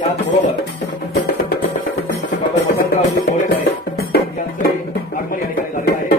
त्याचबरोबर डॉक्टर वसंतरावजी मोरे साहेब यांचंही आगमन या ठिकाणी झालेलं आहे.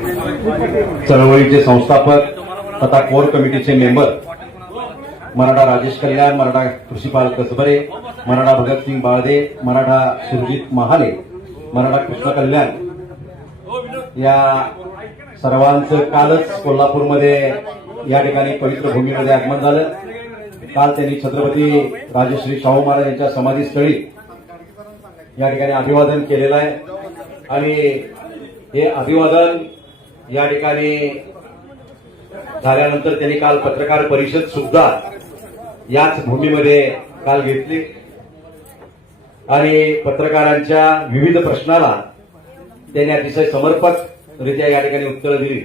विनंती चळवळीचे संस्थापक तथा कोर कमिटीचे मेंबर मराठा राजेश कल्याण, मराठा कृषीपाल कसबरे, मराठा भगतसिंग बाळदे, मराठा सुरजित महाले, मराठा कृष्ण कल्याण या सर्वांचं कालच कोल्हापूरमध्ये या ठिकाणी पवित्र भूमीमध्ये आगमन झालं. काल त्यांनी छत्रपती राजश्री शाहू महाराज यांच्या समाधीस्थळी या ठिकाणी अभिवादन केलेलं आहे आणि हे अभिवादन या ठिकाणी झाल्यानंतर त्यांनी काल पत्रकार परिषद सुद्धा याच भूमीमध्ये काल घेतली आणि पत्रकारांच्या विविध प्रश्नाला त्यांनी अतिशय समर्पकरित्या या ठिकाणी उत्तरं दिली.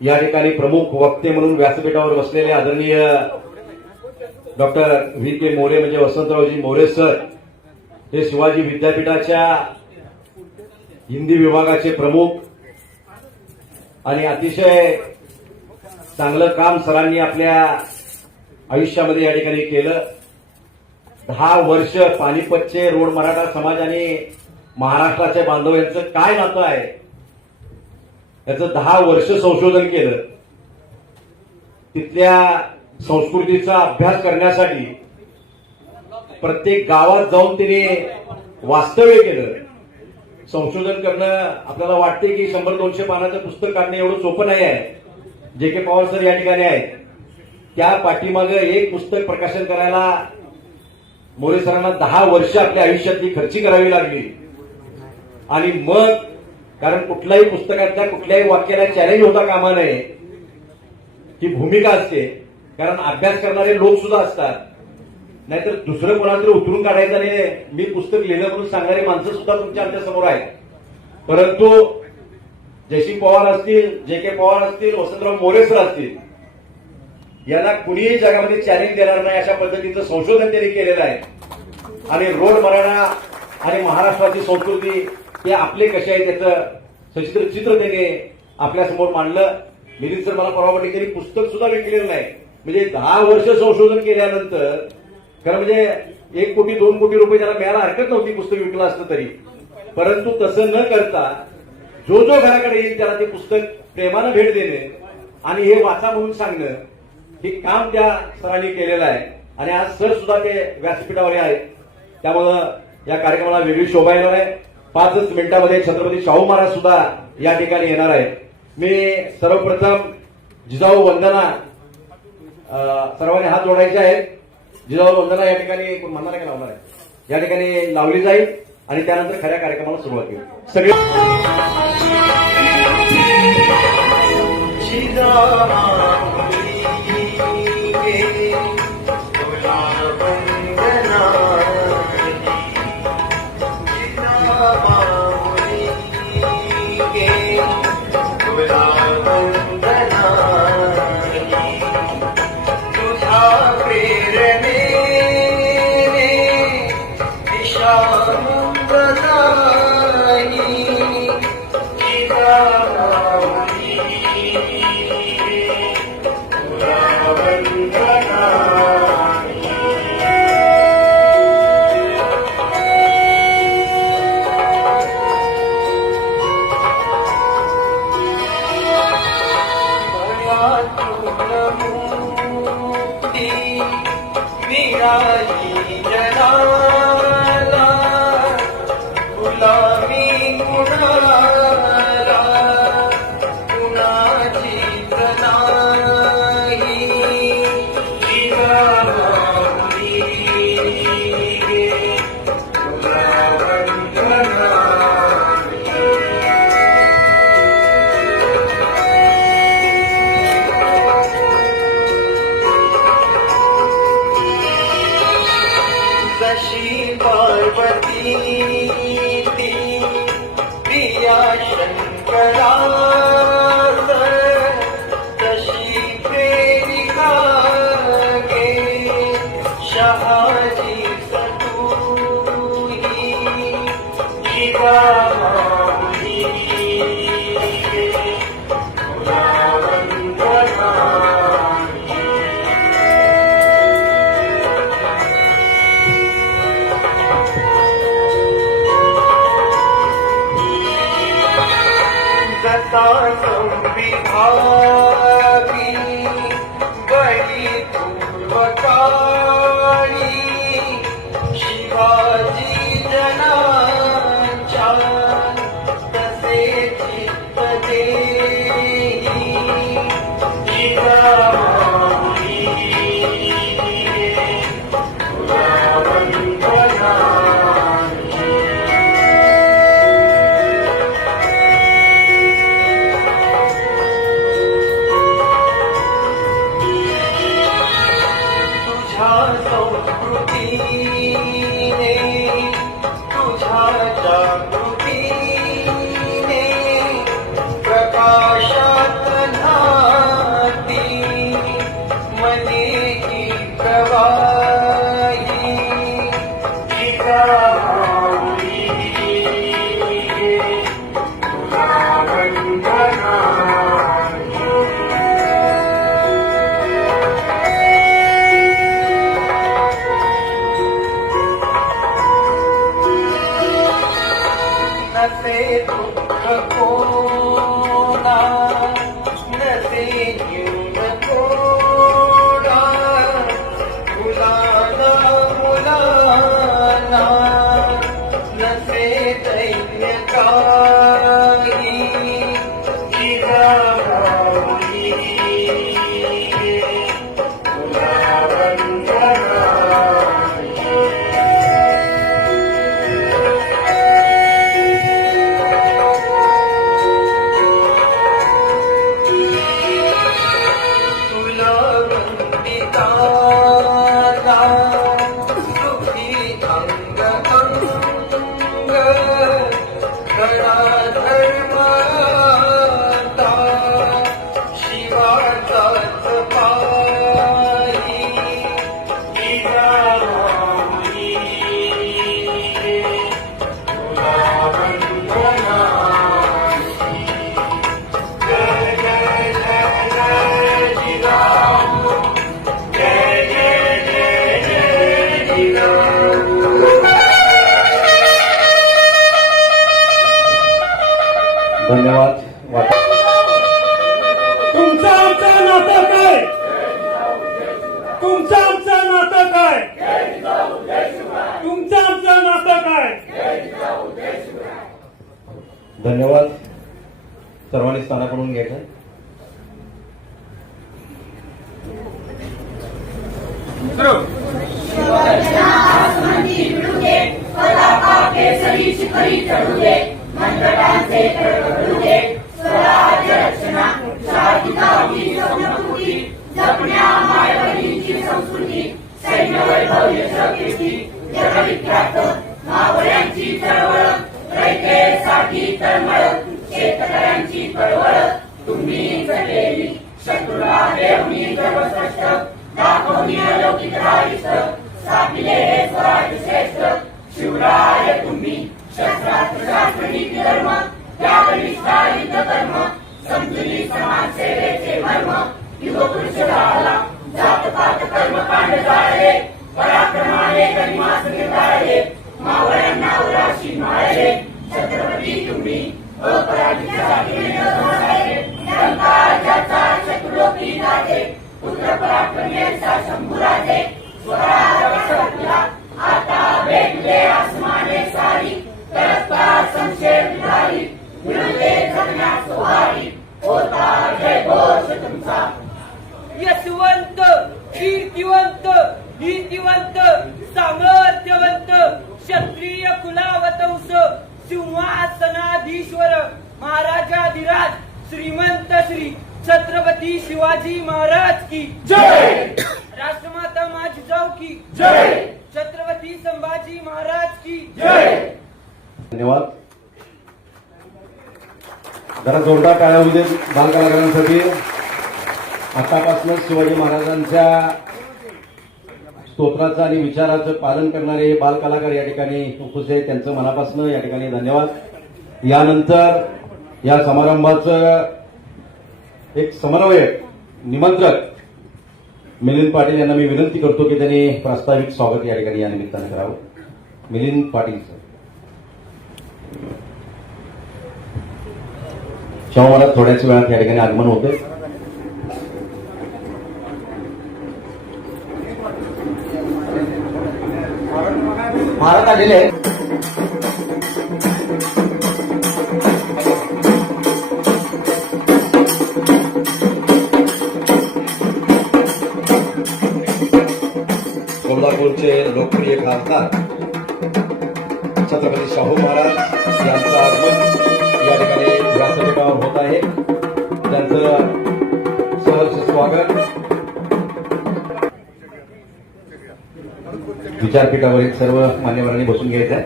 या ठिकाणी प्रमुख वक्ते म्हणून व्यासपीठावर बसलेले आदरणीय डॉक्टर व्ही के मोरे म्हणजे वसंतरावजी मोरे सर हे शिवाजी विद्यापीठाच्या हिंदी विभागाचे प्रमुख आणि अतिशय चांगलं काम सरांनी आपल्या आयुष्यामध्ये या ठिकाणी केलं. 10 वर्ष पानिपतचे रोड मराठा समाज आणि महाराष्ट्राच्या बांधव यांचं काय नातं आहे याचं 10 वर्ष संशोधन केलं. तिथल्या संस्कृतीचा अभ्यास करण्यासाठी प्रत्येक गावात जाऊन तिने वास्तव्य केलं. संशोधन करणं आपल्याला वाटते की 100-200 पानाचं पुस्तक काढणं एवढं सोपं नाही आहे. जे के पवार सर या ठिकाणी आहेत त्या पाठीमागे एक पुस्तक प्रकाशन करायला मोरे सरांना 10 वर्ष आपल्या आयुष्यातली खर्ची करावी लागली. आणि मग कारण कुठल्याही पुस्तकातल्या कुठल्याही वाक्याला चॅलेंज होता कामा नये ही भूमिका असते. कारण अभ्यास करणारे लोक सुद्धा असतात. नाहीतर दुसरं कोणातरी उतरून काढायचं नाही मी पुस्तक लिहिलं म्हणून सांगणारी माणसं सुद्धा तुमच्या आमच्या समोर आहेत. परंतु जयसिंग पवार असतील, जे के पवार असतील, वसंतराव मोरे सर असतील यांना कुणीही जगामध्ये चॅलेंज देणार नाही अशा पद्धतीचं संशोधन त्यांनी केलेलं आहे. आणि रोड मराठा आणि महाराष्ट्राची संस्कृती हे आपले कसे आहे त्याचं सचित्र चित्र त्यांनी आपल्यासमोर मांडलं. मिलिंद सर मला परवा वाटते त्यांनी पुस्तक सुद्धा विकलेलं नाही. म्हणजे 10 वर्ष संशोधन केल्यानंतर खरं म्हणजे 1 कोटी 2 कोटी रुपये त्याला मिळायला हरकत नव्हती पुस्तक विकलं असतं तरी. परंतु तसं न करता जो घराकडे येईल त्याला ते पुस्तक प्रेमानं भेट देणे आणि हे वाचा म्हणून सांगणं हे काम त्या सरांनी केलेलं आहे. आणि आज सर सुद्धा ते व्यासपीठावर आहेत. त्यामुळं या कार्यक्रमाला वेगळी शोभा येणार आहे. 5च मिनिटांमध्ये छत्रपती शाहू महाराज सुद्धा या ठिकाणी येणार आहेत. मी सर्वप्रथम जिजाऊ वंदना सर्वांनी हात जोडायचे आहेत. जिजाऊ वंदना या ठिकाणी म्हणणार का लावणार आहे या ठिकाणी लावली जाईल आणि त्यानंतर खऱ्या कार्यक्रमाला सुरुवात होईल. सगळे वंदना शिवाजी जनाला गुलामी कुणाला कुणाचीच नाही जिजामाऊली तुला वंदना जशी पार्वती ती प्रिया शंकरास तशी प्रेमिका गे शहाजी सतूही जिजामाऊली तुला वंदना जसा संविधावी बळी पूर्वकाळी शिवाजी जनाच्या तसे चित्त देही जिजामाऊली तुला वंदना संस्कृतीने तुझ्या जागृतीने प्रकाशात नाती मने ही प्रवाही जिजामाऊली तुला वंदना नसे दुःख कोणा नसे न्यून कोणा मुलाना मुलाना नसे दैन्य काही जिजामाऊली तुला वंदना सुखी अंग अंग धरा धर्माता शिवाचाच पाही जिजामाऊली तुला वंदना जय जय जय जय जिजाऊ धन्यवाद. तुमचं आमचं नातं काय? तुमचं आमचं नातं काय? तुमचं आमचं नातं काय? धन्यवाद. सर्वांनी स्थानाकडून घ्यायचं. केसरी शिखरी चढू दे मनगटांचे तळतळू दे स्वराज्य रचना शाहिदाची संस्कृती जपण्या मायवलींची संस्कृती सैन्य वैभव यशकीर्ती जगविख्यात मावळ्यांची चळवळ रयतेसाठी तळमळ शेतकऱ्यांची कळवळ तुम्ही जगलेली शत्रूला देवनी सर्वश्रेष्ठ दाखवणी अलौकिक धारिष्ट स्थापिले हे स्वराज्य श्रेष्ठ शिवराय तुम्ही शस्त्रास्त्र शास्त्र नीती धर्म त्यागनिष्ठा युद्ध कर्म समजुली समाज सेवेचे मर्म युगपुरुष झाला जात पात कर्म कांड जाळले पराक्रमाने गनिमास निर्धारले मावळ्यांना उराशी माळले छत्रपती तुम्ही अपराजित शत्रुलोकी जाते पुत्र पराक्रमी शंभूराजे स्वराज कीर्तिवंत सामर्थ्यवंत क्षत्रिय कुलावतंस सिंहासनाधीश्वर महाराजाधिराज श्रीमंत श्री छत्रपती शिवाजी महाराज की जय राष्ट्रमाता माँ जिजाऊ की जय छत्रपती संभाजी महाराज की जय धन्यवाद. जरा जोरदार टाळ्या होऊ देत बालकलाकारांसाठी. आतापासूनच शिवाजी महाराजांच्या स्तोत्राचं आणि विचाराचं पालन करणारे बालकलाकार या ठिकाणी उपस्थित आहेत. त्यांचं मनापासून या ठिकाणी धन्यवाद. यानंतर या समारंभाचं एक समन्वयक निमंत्रक मिलिंद पाटील यांना मी विनंती करतो की त्यांनी प्रास्ताविक स्वागत या ठिकाणी या निमित्तानं करावं. मिलिंद पाटील सर. शाहू महाराज थोड्याच वेळात या ठिकाणी आगमन होते. महाराज आलेले आहेत. कोल्हापूरचे लोकप्रिय खासदार छत्रपती शाहू महाराज यांचं आगमन या ठिकाणी व्यासपीठावर होत आहे. त्यांचं सहर्ष स्वागत. विचारपीठावरील सर्व मान्यवरांनी बसून घ्यायचं आहे.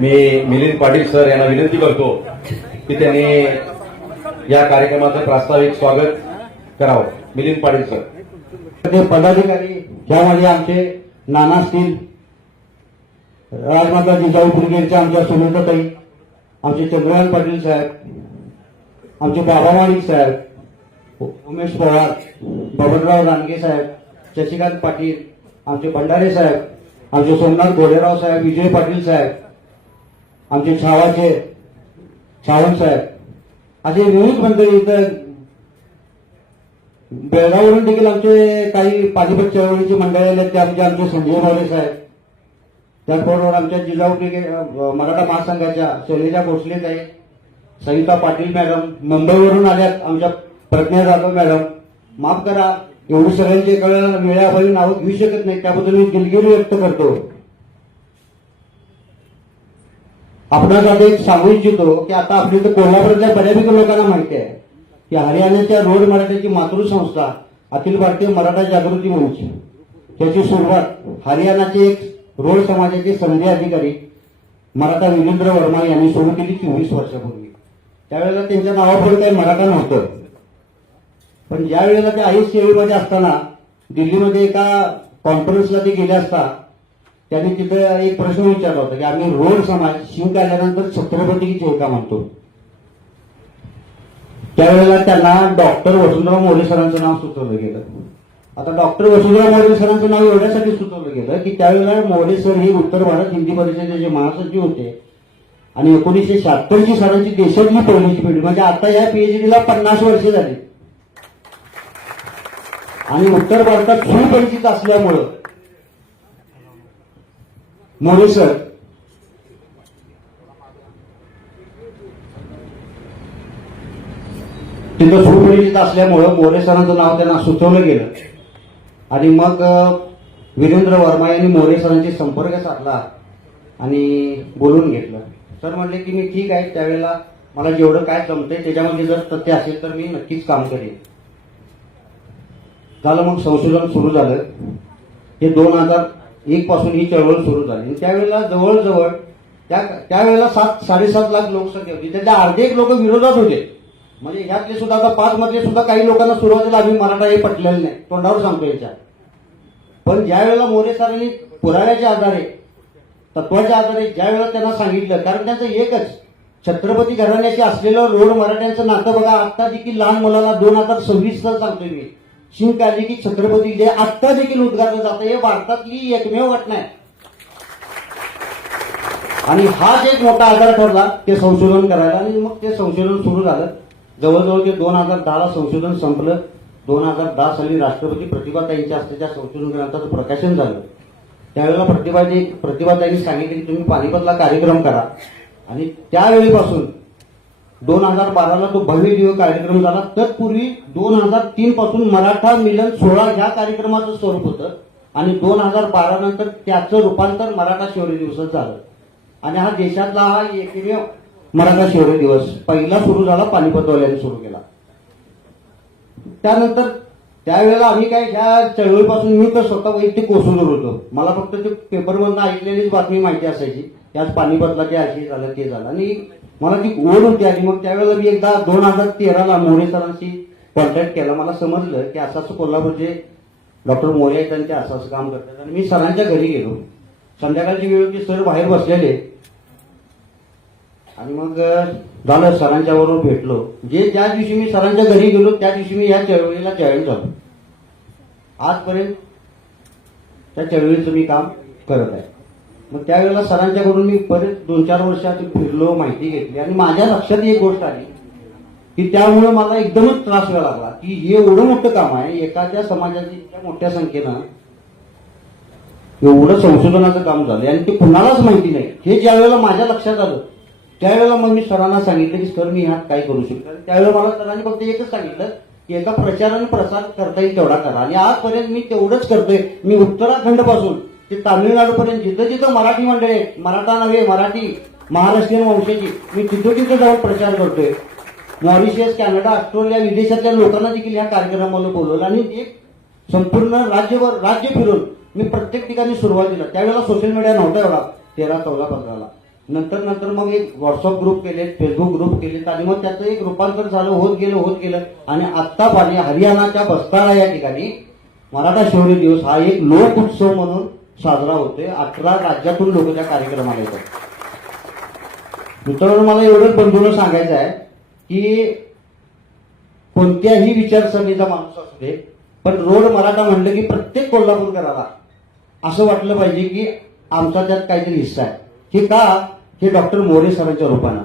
मी मिलिंद पाटील सर यांना विनंती करतो की त्यांनी या कार्यक्रमाचं प्रास्ताविक स्वागत करावं. मिलिंद पाटील सर. ते पदाधिकारी ज्यामध्ये आमचे नाना असतील, राजमाता जिजाऊ ब्रिगेडच्या आमच्या सुनीताताई, आमचे चंद्रकांत पाटील साहेब, आमचे बाबा माळिक साहेब, उमेश पवार, बबनराव रानगे साहेब, शशिकांत पाटील, आमचे भंडारे साहेब, आमचे सोमनाथ घोडेराव साहेब, विजय पाटील साहेब, आमचे छावाचे सावंत साहेब, असे विविध मंडळी इथं बेळगाववरून देखील आमचे काही पानिपत चळवळीची मंडळी आहेत. ते आमचे संजय भावरे साहेब, त्याचबरोबर आमच्या जिजाऊ ब्रिगेड मराठा महासंघाच्या शैलेजा भोसले ताई, सविता पाटील मॅडम, मुंबईवरून आल्यात आमच्या प्रज्ञा जाधव मॅडम. माफ करा, एवढी सगळ्यांची एका वेळाभावी नावं घेऊ शकत नाही, त्याबद्दल मी दिलगिरी व्यक्त करतो. आपणास आता एक सांगू इच्छितो की आता आपल्या इथं कोल्हापूरच्या बऱ्यापैकी लोकांना माहिती आहे की हरियाणाच्या रोड मराठ्याची मातृसंस्था अखिल भारतीय मराठा जागृती मंच, त्याची सुरुवात हरियाणाचे एक रोड समाजाचे संधी अधिकारी मराठा विजेंद्र वर्मा यांनी सुरू केली 24 वर्षापूर्वी. त्यावेळेला त्यांच्या नावापुढे काही मराठा नव्हतं. पण ज्या वेळेला ते आईएससीमध्ये असताना दिल्लीमध्ये एका कॉन्फरन्सला ते गेले असता त्यांनी तिथं एक प्रश्न विचारला होता की आम्ही रोड समाज शिंक आल्यानंतर छत्रपती की का म्हणतो. त्यावेळेला त्यांना डॉक्टर वसुंधराव मोरे सरांचं नाव सुचवलं गेलं. आता डॉक्टर वसुंधराव मोरे सरांचं नाव एवढ्यासाठी सुचवलं गेलं की त्यावेळेला मोरे सर हे उत्तर भारत हिंदी परिषदेचे महासचिव होते आणि 1976 सालाची देशातली पहिलीची पिढी, म्हणजे आता या पीएचडीला 50 वर्ष झाली आणि उत्तर भारतात सुपरिचित असल्यामुळं मोरे सर तिथं सुपरिचित असल्यामुळं मोरे सरांचं नाव त्यांना सुचवलं गेलं आणि मग वीरेंद्र वर्मा यांनी मोरे सरांशी संपर्क साधला आणि बोलून घेतलं. सर म्हणले की मी ठीक आहे, त्यावेळेला मला जेवढं काय जमतंय त्याच्यामध्ये जर तथ्य असेल तर मी नक्कीच काम करेन. झालं, मग संशोधन सुरू झालं. हे 2001 पासून ही चळवळ सुरू झाली. त्यावेळेला जवळजवळ त्यावेळेला 7-7.5 लाख लोकसंख्या होती. त्याच्या अर्धे एक लोक विरोधात होते. म्हणजे ह्यातले सुद्धा आता 5 मध्ये सुद्धा काही लोकांना सुरुवातीला आम्ही मराठा हे पटलेलं नाही, तोंडावर सांगतो याच्या. पण ज्या वेळेला मोरे सरांनी पुराव्याच्या आधारे, तत्वाच्या आधारे ज्या वेळेला त्यांना सांगितलं, कारण त्यांचं एकच छत्रपती घराण्याशी असलेलं रोड मराठ्यांचं नातं बघा. आत्ता देखील लहान मुलाला 2026 सांगतोय मी, शिंक आली की छत्रपती डे आत्ता देखील उद्गारलं जातं. हे भारतातली एकमेव घटना आहे आणि हाच एक मोठा आधार ठरला ते संशोधन करायला. आणि मग ते संशोधन सुरू झालं. जवळजवळ ते 2010ला संशोधन संपलं. 2010 साली राष्ट्रपती प्रतिभाताईंच्या हस्ते त्या संशोधन ग्रंथाचं प्रकाशन झालं. त्यावेळेला प्रतिभाताईंनी सांगितलं की तुम्ही पानिपतला कार्यक्रम करा आणि त्यावेळीपासून 2012ला तो भव्य दिव्य कार्यक्रम झाला. तत्पूर्वी 2003 पासून मराठा मिलन 16 ह्या कार्यक्रमाचं स्वरूप होतं आणि 2012 नंतर त्याचं रूपांतर मराठा शौर्य दिवसात झालं. आणि हा देशातला हा एकमेव मराठा शौर्य दिवस पहिला सुरू झाला पानिपतवाल्यांनी सुरू केला. त्यानंतर त्यावेळेला आम्ही काय ह्या चळवळीपासून मी तर स्वतः वैयक्तिक कोसळलो होतो. मला फक्त ते पेपरमधनं ऐकलेलीच बातमी माहिती असायची की आज पानिपतला ते अशी झालं ते झालं आणि मला ती ओढ होती. आणि मग त्यावेळेला मी एकदा 2013ला मोरे सरांशी कॉन्टॅक्ट केला. मला समजलं की असं असं कोल्हापूरचे डॉक्टर मोरे आहेत आणि ते असं असं काम करतात. आणि मी सरांच्या घरी गेलो. संध्याकाळची वेळ होती, सर बाहेर बसलेले आणि मग झालं सरांच्या बरोबर भेटलो. ज्या दिवशी मी सरांच्या घरी गेलो त्या दिवशी मी या चळवळीला जॉईन झालो. आजपर्यंत त्या चळवळीचं मी काम करत आहे. मग त्यावेळेला सरांच्याकडून मी बरेच 2-4 वर्षात फिरलो, माहिती घेतली आणि माझ्या लक्षात एक गोष्ट आली की त्यामुळे मला एकदमच त्रास व्हायला लागला की हे एवढं मोठं काम आहे, एखाद्या समाजाची इतक्या मोठ्या संख्येनं एवढं संशोधनाचं काम झालं आणि ते कुणालाच माहिती नाही. हे ज्या वेळेला माझ्या लक्षात आलं त्यावेळेला मग मी सरांना सांगितलं की सर मी ह्यात काय करू शकतो. त्यावेळेला मला सरांनी फक्त एकच सांगितलं की एका प्रचाराने प्रसार करता येईल तेवढा करा. आणि आजपर्यंत मी तेवढंच करतोय. मी उत्तराखंड पासून ते तामिळनाडूपर्यंत जिथं जिथं मराठी मंडळी आहेत, मराठा नव्हे मराठी महाराष्ट्रीयन वंशाची, मी तिथं तिथं जाऊन प्रचार करतोय. मॉरिशियस, कॅनडा, ऑस्ट्रेलिया, विदेशातल्या लोकांना देखील ह्या कार्यक्रमाला बोलवलं आणि एक संपूर्ण राज्य फिरून मी प्रत्येक ठिकाणी सुरुवातीला त्यावेळेला सोशल मीडिया नव्हता एवढा 13, 14, 15ला. नंतर मग एक व्हॉट्सअप ग्रुप केले, फेसबुक ग्रुप केले आणि मग त्याचं एक रूपांतर झालं, होत गेलं आणि आत्ता पाणी हरियाणाच्या बस्तारा या ठिकाणी मराठा शौर्य दिवस हा एक लोक उत्सव म्हणून साजरा होतोय. 18 राज्यातून लोक त्या कार्यक्रमाला येतात. मित्रांनो, मला एवढंच बंधूंना सांगायचं आहे की कोणत्याही विचारसरणीचा माणूस असू दे, पण रोड मराठा म्हणलं की प्रत्येक कोल्हापूरकराला असं वाटलं पाहिजे की आमचा त्यात काहीतरी हिस्सा आहे. हे का? हे डॉक्टर मोरे सरांच्या रूपानं.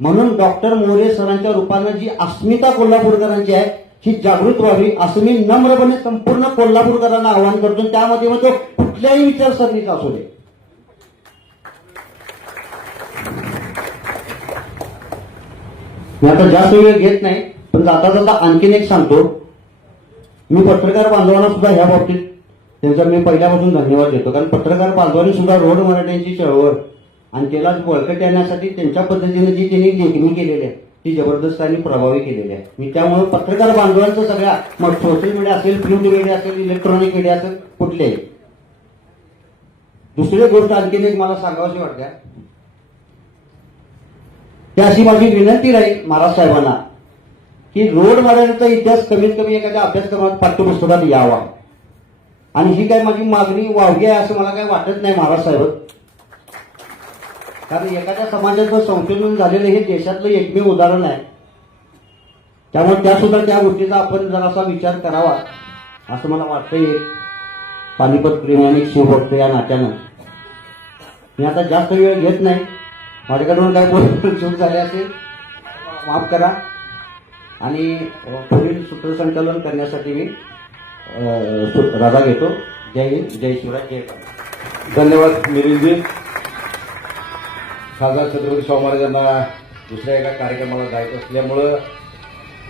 म्हणून डॉक्टर मोरे सरांच्या रूपानं जी अस्मिता कोल्हापूरकरांची आहे ही जागृत व्हावी असं मी नम्रपणे संपूर्ण कोल्हापूरकरांना आवाहन करतो. त्यामध्ये मग तो कुठल्याही विचारसरणीचा असू दे. मी आता जास्त वेळ घेत नाही, पण जाता जाता आणखीन एक सांगतो. मी पत्रकार बांधवांना सुद्धा ह्या बाबतीत त्यांचा मी पहिल्यापासून धन्यवाद देतो. कारण पत्रकार बांधवांनी सुद्धा रोड मराठ्यांची चळवळ आणि त्याला बळकट येण्यासाठी त्यांच्या पद्धतीने जी त्यांनी लेखणी केलेली आहे ती जबरदस्त आणि प्रभावी केलेली आहे. मी त्यामुळे पत्रकार बांधवांचं सगळ्या मग सोशल मीडिया असेल, प्रिंट मीडिया असेल, इलेक्ट्रॉनिक मीडिया असेल, कुठलेही. दुसरी गोष्ट आणखीन एक मला सांगावीशी वाटते, ती अशी माझी विनंती राहील महाराज साहेबांना की रोड मराठ्यांचा इतिहास कमीत कमी एखाद्या अभ्यासक्रमात पाठ्यपुस्तकात यावा. आणि ही काय माझी मागणी वावगी आहे असं मला काही वाटत नाही महाराज साहेब. कारण एखाद्या समाजाचं संशोधन झालेलं हे देशातलं एकमेव उदाहरण आहे. त्यामुळे त्यासुद्धा त्या गोष्टीचा आपण जरासा विचार करावा असं मला वाटतंय. पानिपत प्रेमी आणि शिवभक्त या नात्यानं मी आता जास्त वेळ घेत नाही. माझ्याकडून काय चूक झाली असेल माफ करा. आणि पुढील सूत्रसंचालन करण्यासाठी मी रजा घेतो. जय हिंद, जय शिवराय, जय भारत. धन्यवाद मिलिंदजी. खासदार छत्रपती शाहू महाराजांना दुसऱ्या एका कार्यक्रमाला जायचं असल्यामुळं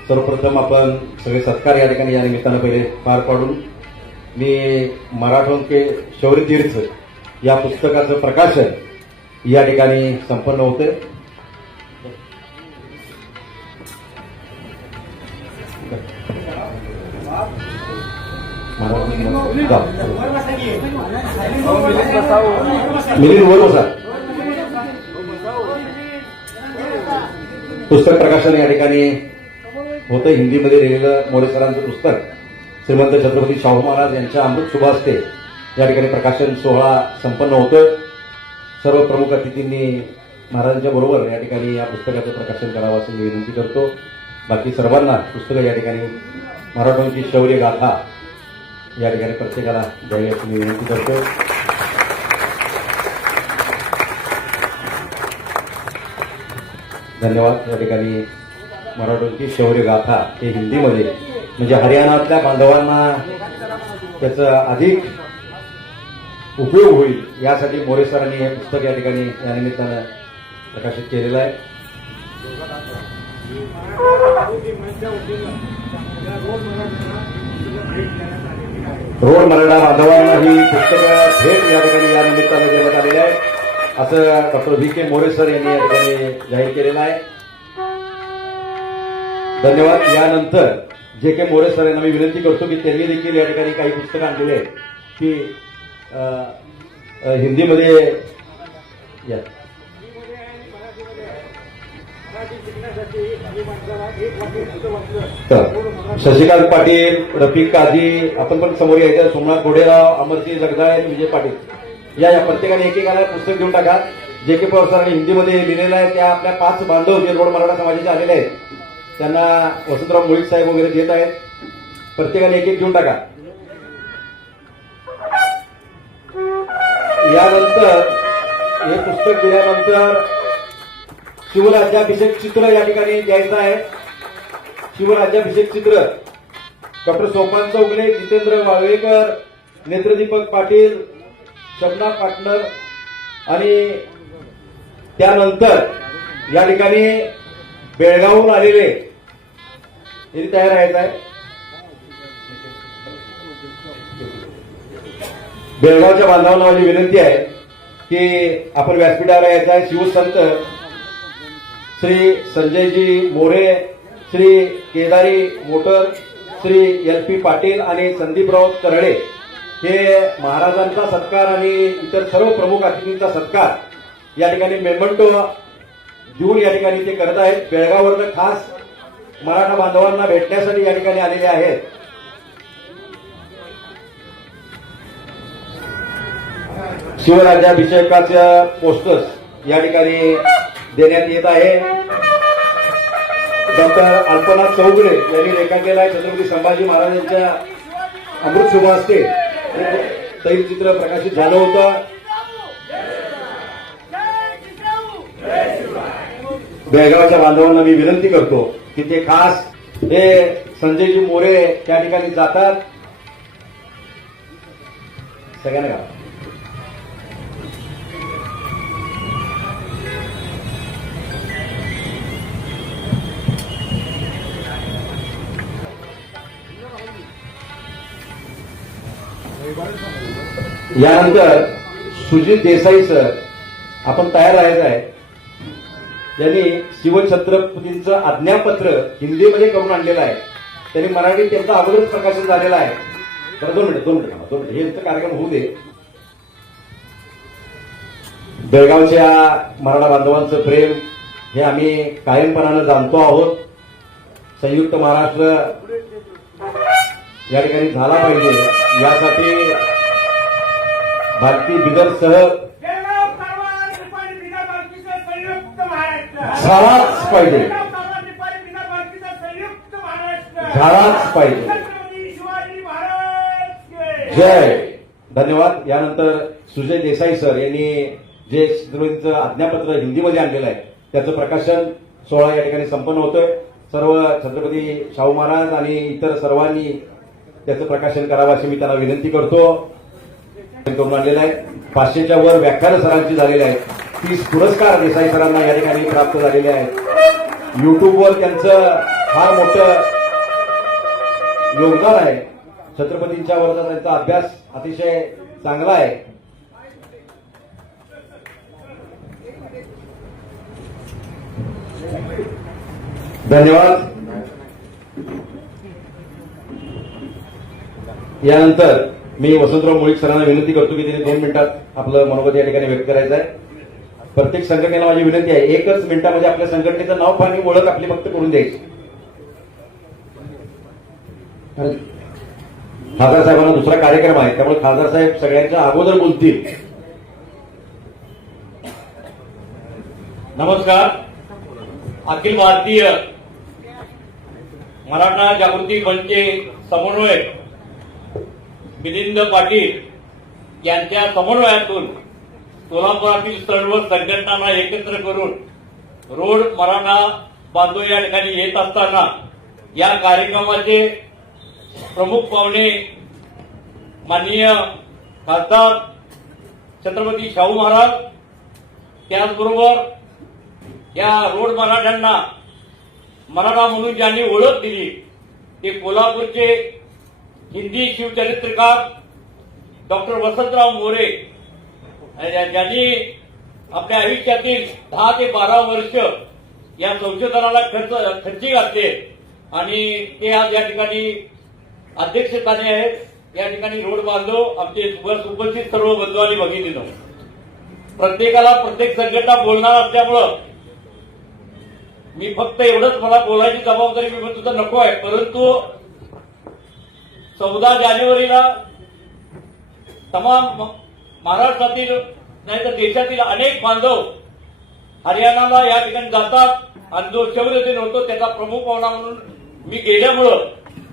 सर्वप्रथम आपण सगळे सत्कार या ठिकाणी या निमित्तानं पहिले पार पाडून मी मराठों के शौर्य तीर्थ या पुस्तकाचं प्रकाशन या ठिकाणी संपन्न होते. मिलिंद वर बसा. पुस्तक प्रकाशन या ठिकाणी होतं. हिंदीमध्ये लिहिलेलं मोरे सरांचं पुस्तक श्रीमंत छत्रपती शाहू महाराज यांच्या अमृत शुभ हस्ते या ठिकाणी प्रकाशन सोहळा संपन्न होतोय. सर्व प्रमुख अतिथींनी महाराजांच्या बरोबर या ठिकाणी या पुस्तकाचं प्रकाशन करावं असं मी विनंती करतो. बाकी सर्वांना पुस्तकं या ठिकाणी मराठोंची शौर्य गाथा या ठिकाणी प्रत्येकाला द्यावी अशी मी विनंती करतो. धन्यवाद. या ठिकाणी मराठोंची शौर्य गाथा हे हिंदीमध्ये म्हणजे हरियाणातल्या बांधवांना त्याचा अधिक उपयोग होईल यासाठी मोरे सरांनी हे पुस्तक या ठिकाणी या निमित्तानं प्रकाशित केलेलं आहे. रोड मराठा बांधवांना ही पुस्तकं भेट या ठिकाणी या निमित्ताने देण्यात आलेली आहे असं doctor V K More sir यांनी या ठिकाणी जाहीर केलेलं आहे. धन्यवाद. यानंतर जे के मोरे सर यांना मी विनंती करतो की त्यांनी देखील या ठिकाणी काही पुस्तकं आणलेली आहेत की हिंदीमध्ये या शशिकांत पाटील, रफिक काझी, आपण पण समोर यायचं, सोमनाथ घोडेराव, अमरसिंह जगदाळे, विजय पाटील या प्रत्येकाने एकेकाला पुस्तक देऊन टाका. जे के पवार सरांनी हिंदीमध्ये लिहिलेलं आहे त्या आपल्या 5 बांधव जे रोड मराठा समाजाचे आलेले आहेत त्यांना वसंतराव मुळीक साहेब वगैरे देत आहेत. प्रत्येकाने एक देऊन टाका. यानंतर हे पुस्तक दिल्यानंतर शिवराज्याभिषेक चित्र या ठिकाणी द्यायचं आहे. शिवराज्याभिषेक चित्र डॉक्टर सोपान चौगले, जितेंद्र वाळवेकर, नेत्रदीपक पाटील, शबना पाटणर आणि त्यानंतर या ठिकाणी बेळगावहून आलेले हे तयार राहायचं आहे. बेळगावच्या बांधवांना माझी विनंती आहे की आपण व्यासपीठावर यायचं आहे. शिवसंत श्री संजयजी मोरे, श्री केदारी मोटर, श्री एल पी पाटील आणि संदीपराव तरळे हे महाराजांचा सत्कार आणि इतर सर्व प्रमुख अतिथींचा सत्कार या ठिकाणी मेमंटो देऊन या ठिकाणी ते करत आहेत. बेळगाववरून खास मराठा बांधवांना भेटण्यासाठी या ठिकाणी आलेले आहेत. शिवराज्याभिषेकाच्या पोस्टर्स या ठिकाणी देण्यात येत आहे. डॉक्टर अल्पनाथ चौगुले यांनी रेखाटलेला आहे. छत्रपती संभाजी महाराजांच्या अमृत शुभ हस्ते तैलचित्र प्रकाशित झालं होतं. बेळगावच्या बांधवांना मी विनंती करतो की ते खास हे संजयजी मोरे त्या ठिकाणी जातात. सगळ्यांना का यानंतर सुजित देसाई सर आपण तयार राहायचं आहे. यांनी शिवछत्रपतींचं आज्ञापत्र हिंदीमध्ये करून आणलेलं आहे. त्यांनी मराठीत त्यांचं अगोदरच प्रकाशन झालेलं आहे. तर 2 मिनिट हे कार्यक्रम होऊ दे. बेळगावच्या मराठा बांधवांचं प्रेम हे आम्ही कायमपणानं जाणतो आहोत. संयुक्त महाराष्ट्र या ठिकाणी झाला पाहिजे यासाठी भारती बिदरसह झालाच पाहिजे. झालाच पाहिजे. जय. धन्यवाद. यानंतर सुजय देसाई सर यांनी जे छत्रपतींचं आज्ञापत्र हिंदीमध्ये आणलेलं आहे त्याचं प्रकाशन सोहळा या ठिकाणी संपन्न होतोय. सर्व छत्रपती शाहू महाराज आणि इतर सर्वांनी त्याचं प्रकाशन करावं अशी मी त्यांना विनंती करतो. करून आणलेलं आहे. 500च्या वर व्याख्यान सरांची झालेली आहेत. 30 पुरस्कार देसाई सरांना या ठिकाणी प्राप्त झालेले आहेत. युट्यूबवर त्यांचं फार मोठं योगदान आहे. छत्रपतींच्या वरचा त्यांचा अभ्यास अतिशय चांगला आहे. धन्यवाद. यानंतर मी वसंतराव मुळीक सरांना विनंती करतो की त्यांनी 2 मिनिटात आपलं मनोगत या ठिकाणी व्यक्त करायचं आहे. प्रत्येक संघटनेला माझी विनंती आहे 1च मिनिटामध्ये आपल्या संघटनेचं नाव आणि ओळख आपली फक्त करून द्यायची. खासदार साहेबांना दुसरा कार्यक्रम आहे त्यामुळे खासदार साहेब सगळ्यांच्या अगोदर बोलतील. नमस्कार. अखिल भारतीय मराठा जागृती मंचचे समन्वयक मिलिंद पाटील यांच्या समन्वयातून सोलापुरातील सर्व संघटनांना एकत्र करून रोड मराठा बांधव या ठिकाणी येत असताना या कार्यक्रमाचे प्रमुख पाहुणे माननीय खासदार छत्रपती शाहू महाराज, त्याचबरोबर या रोड मराठ्यांना मराठा म्हणून ज्यांनी ओळख दिली ते कोल्हापूरचे हिंदी शिवचरित्रकार डॉक्टर वसंतराव मोरे ज्यांनी आपल्या आयुष्यातील 10 ते 12 वर्ष या संशोधनाला खर्ची घातले आणि ते आज या ठिकाणी अध्यक्षस्थानी आहेत. या ठिकाणी रोड बांधव आमचे उपस्थित सर्व बंधू आणि भगिनींनो, प्रत्येकाला प्रत्येक संघटना बोलणार असल्यामुळं मी फक्त एवढंच, मला बोलायची जबाबदारी मी सुद्धा नको आहे, परंतु 14 जानेवारीला तमाम महाराष्ट्रातील नाही तर देशातील अनेक बांधव हरियाणाला या ठिकाणी जातात आणि जो शौर्य दिन होतो त्याचा प्रमुख पाहुणा म्हणून मी गेल्यामुळं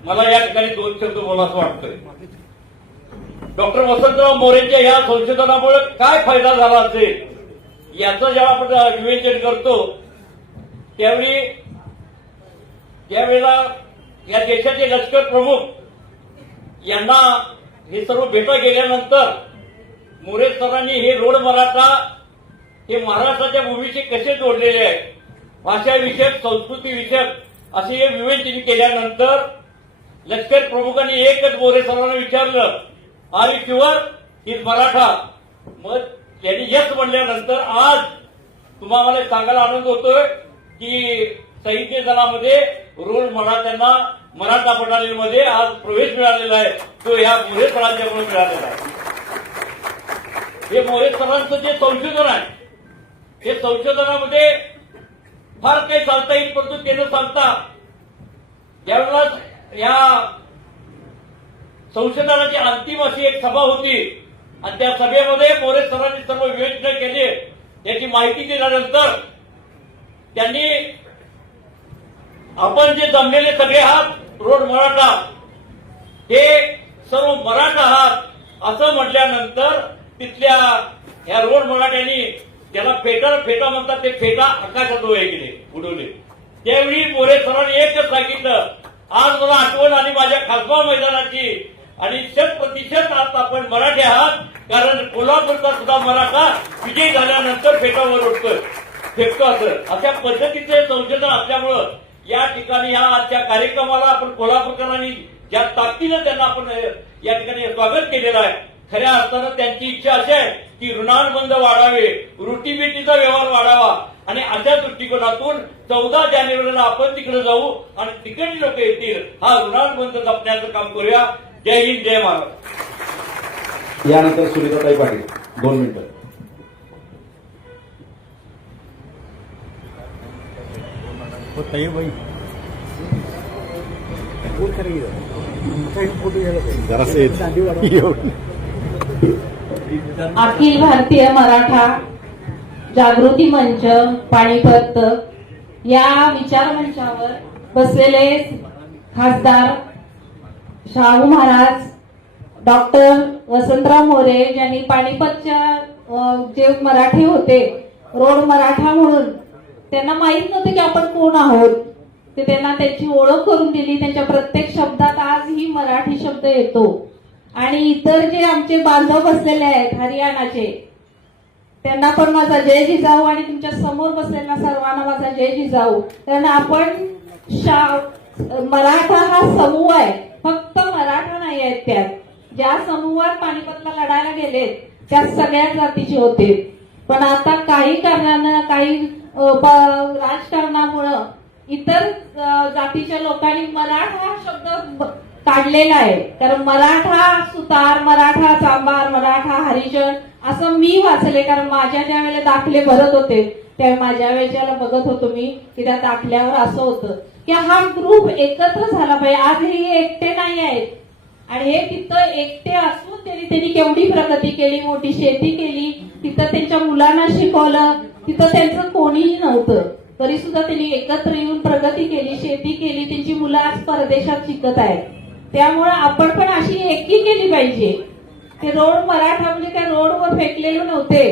मला या ठिकाणी 2 शब्द बोलावं वाटतंय. डॉक्टर वसंतराव मोरेंच्या या संशोधनामुळे काय फायदा झाला असेल याचं जेव्हा आपण विवेचन करतो त्यावेळेला या देशाचे लष्कर प्रमुख यांना हे सर्व भेटा गेल्यानंतर मोरे सरांनी हे रोड मराठा हे महाराष्ट्राच्या भूमीशी कसे जोडलेले आहे, भाषा विषयक, संस्कृती विषयक असे हे विवेचन केल्यानंतर लष्कर प्रमुखांनी एकच मोरे सरांना विचारलं, are you sure is Maratha? मग त्यांनी यस म्हणल्यानंतर आज तुम्हाला सांगायला आनंद होतोय की साहित्य दलामध्ये रोड मराठ्यांना मराठा बटालियनमध्ये आज प्रवेश मिळालेला आहे, तो या मोरे सरांच्यामुळे मिळालेला आहे. हे मोरे सरांचं जे संशोधन आहे हे संशोधनामध्ये फार काही सांगता येईल, परंतु ते न सांगता ज्यावेळेला या संशोधनाची अंतिम अशी एक सभा होती आणि त्या सभेमध्ये मोरे सरांनी सर्व विवेचन केले. याची माहिती दिल्यानंतर त्यांनी आपण जे जमलेले सगळे आहात रोड मराठा हे सर्व मराठा आहात असं म्हटल्यानंतर तिथल्या या रोड मराठ्यांनी त्याला फेटा म्हणतात, ते फेटा आकाशात उडवले. त्यावेळी मोरे सरांनी एकच सांगितलं, आज मला आठवण आली माझ्या खासबा मैदानाची आणि 100% आज आपण मराठी आहात, कारण कोल्हापूरचा सुद्धा मराठा विजयी झाल्यानंतर फेटावर उठतोय, फेकतो असं अशा पद्धतीचे संशोधन असल्यामुळं या ठिकाणी ह्या आजच्या कार्यक्रमाला आपण कोल्हापूरकरांनी ज्या ताकदीनं त्यांना आपण या ठिकाणी स्वागत केलेलं आहे. खऱ्या अर्थानं त्यांची इच्छा अशी आहे की ऋणानुबंध वाढावे, रोटीबेटीचा व्यवहार वाढावा आणि अशा दृष्टिकोनातून 14 जानेवारीला आपण तिकडे जाऊ आणि तिकडे लोक येतील, हा ऋणानुबंध जपण्याचं काम करूया. जय हिंद, जय महाराष्ट्र. यानंतर सुनीताताई पाटील 2 मिनिटं. अखिल भारतीय मराठा जागृती मंच पाणीपत या विचार मंचावर बसलेले खासदार शाहू महाराज, डॉक्टर वसंतराव मोरे ज्यांनी पाणीपतच्या जे मराठी होते रोड मराठा म्हणून, त्यांना माहित नव्हते की आपण कोण आहोत, ते त्यांना त्याची ओळख करून दिली. त्यांच्या प्रत्येक शब्दात आजही मराठी शब्द येतो. आणि इतर जे आमचे बांधव बसलेले आहेत हरियाणाचे, त्यांना पण माझा जय जिजाऊ आणि तुमच्या समोर बसलेल्या सर्वांना माझा जय जिजाऊ. कारण आपण मराठा हा समूह आहे, फक्त मराठा नाही आहेत. त्यात ज्या समूहात पानिपतला लढायला गेलेत त्या सगळ्या जातीचे होते, पण आता काही कारणानं, काही राजकारणामुळं इतर जातीच्या लोकांनी मराठा हा शब्द काढलेला आहे. कारण मराठा सुतार, मराठा चांभार, मराठा हरिजन असं मी वाचले. कारण माझ्या ज्या वेळेला दाखले भरत होते त्या माझ्या वेळेला बघत होतो मी की त्या दाखल्यावर असं होतं की हा ग्रुप एकत्र झाला पाहिजे. आज हे एकटे नाही आहेत आणि हे तिथं एकटे असून त्यांनी केवढी प्रगती केली, मोठी शेती केली, तिथं त्यांच्या मुलांना शिकवलं, तिथं त्यांचं कोणीही नव्हतं तरी सुद्धा त्यांनी एकत्र येऊन प्रगती केली, शेती केली, त्यांची मुलं आज परदेशात शिकत आहेत. त्यामुळे आपण पण अशी एकी केली पाहिजे. ते रोड मराठा म्हणजे त्या रोडवर फेकलेले नव्हते,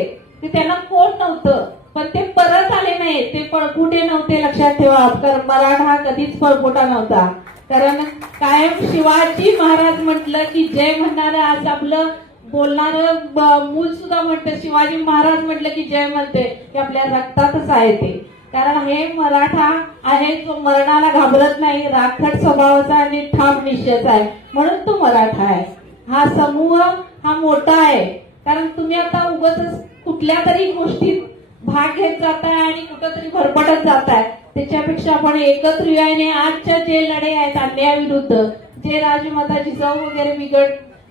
ते त्यांना कोण नव्हतं, पण ते परत आले नाही, ते पळपुटे नव्हते. लक्षात ठेवा, कारण मराठा कधीच पळपुटा नव्हता. कारण कायम शिवाजी महाराज म्हटलं की जय म्हणणारं, आज आपलं बोलणारं मूल सुद्धा म्हणतं शिवाजी महाराज म्हटलं की जय म्हणते, की आपल्या रक्तातच आहे ते. कारण हे मराठा आहे जो मरणाला घाबरत नाही, राखट स्वभावाचा आणि ठाम निश्चयाचा आहे, म्हणून तो मराठा आहे. हा समूह हा मोठा आहे, कारण तुम्ही आता उगाच कुठल्या तरी गोष्टीत भाग घेत जाताय आणि कुठंतरी भरपटत जाताय. त्याच्यापेक्षा आपण एकत्र येऊन आजच्या जे लढे आहेत अन्यायाविरुद्ध, जे राजमाता जिजाऊ वगैरे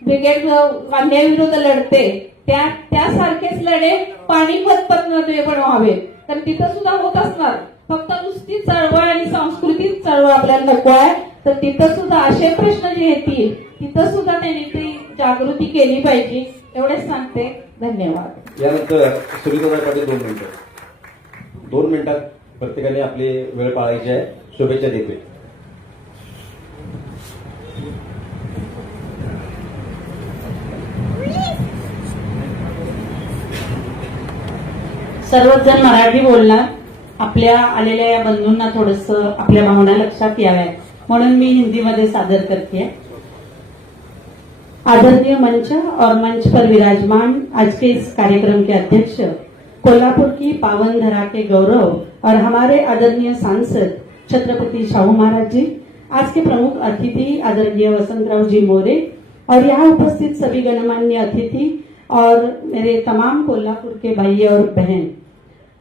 ब्रिगेड अन्यायाविरुद्ध लढते, त्यासारखेच लढे पानिपतमध्ये पण व्हावेत. तर तिथं सुद्धा होत असणार, फक्त नुसती चळवळ आणि सांस्कृतिक चळवळ आपल्याला नको आहे. तर तिथं सुद्धा असे प्रश्न जे येतील तिथं सुद्धा त्यांनी ती जागृती केली पाहिजे, एवढेच सांगते. धन्यवाद. यानंतर सुनीताताई पाटील 2 मिनिटात प्रत्येकाने आपली वेळ पाळायची आहे. शुभेच्छा देते. सर्वच जण मराठी बोलणार. आपल्या आलेल्या या बंधूंना थोडस आपल्या भावना लक्षात याव्यात म्हणून मी हिंदीमध्ये सादर करते. आदरणीय मंच और मंच पर विराजमान आज के इस कार्यक्रम के अध्यक्ष, कोल्हापुर की पावन धरा के गौरव और हमारे आदरणीय सांसद छत्रपति शाहू महाराज जी, आज के प्रमुख अतिथि आदरणीय वसंतराव जी मोरे और यहाँ उपस्थित सभी गणमान्य अतिथि और मेरे तमाम कोल्हापुर के भाई और बहन,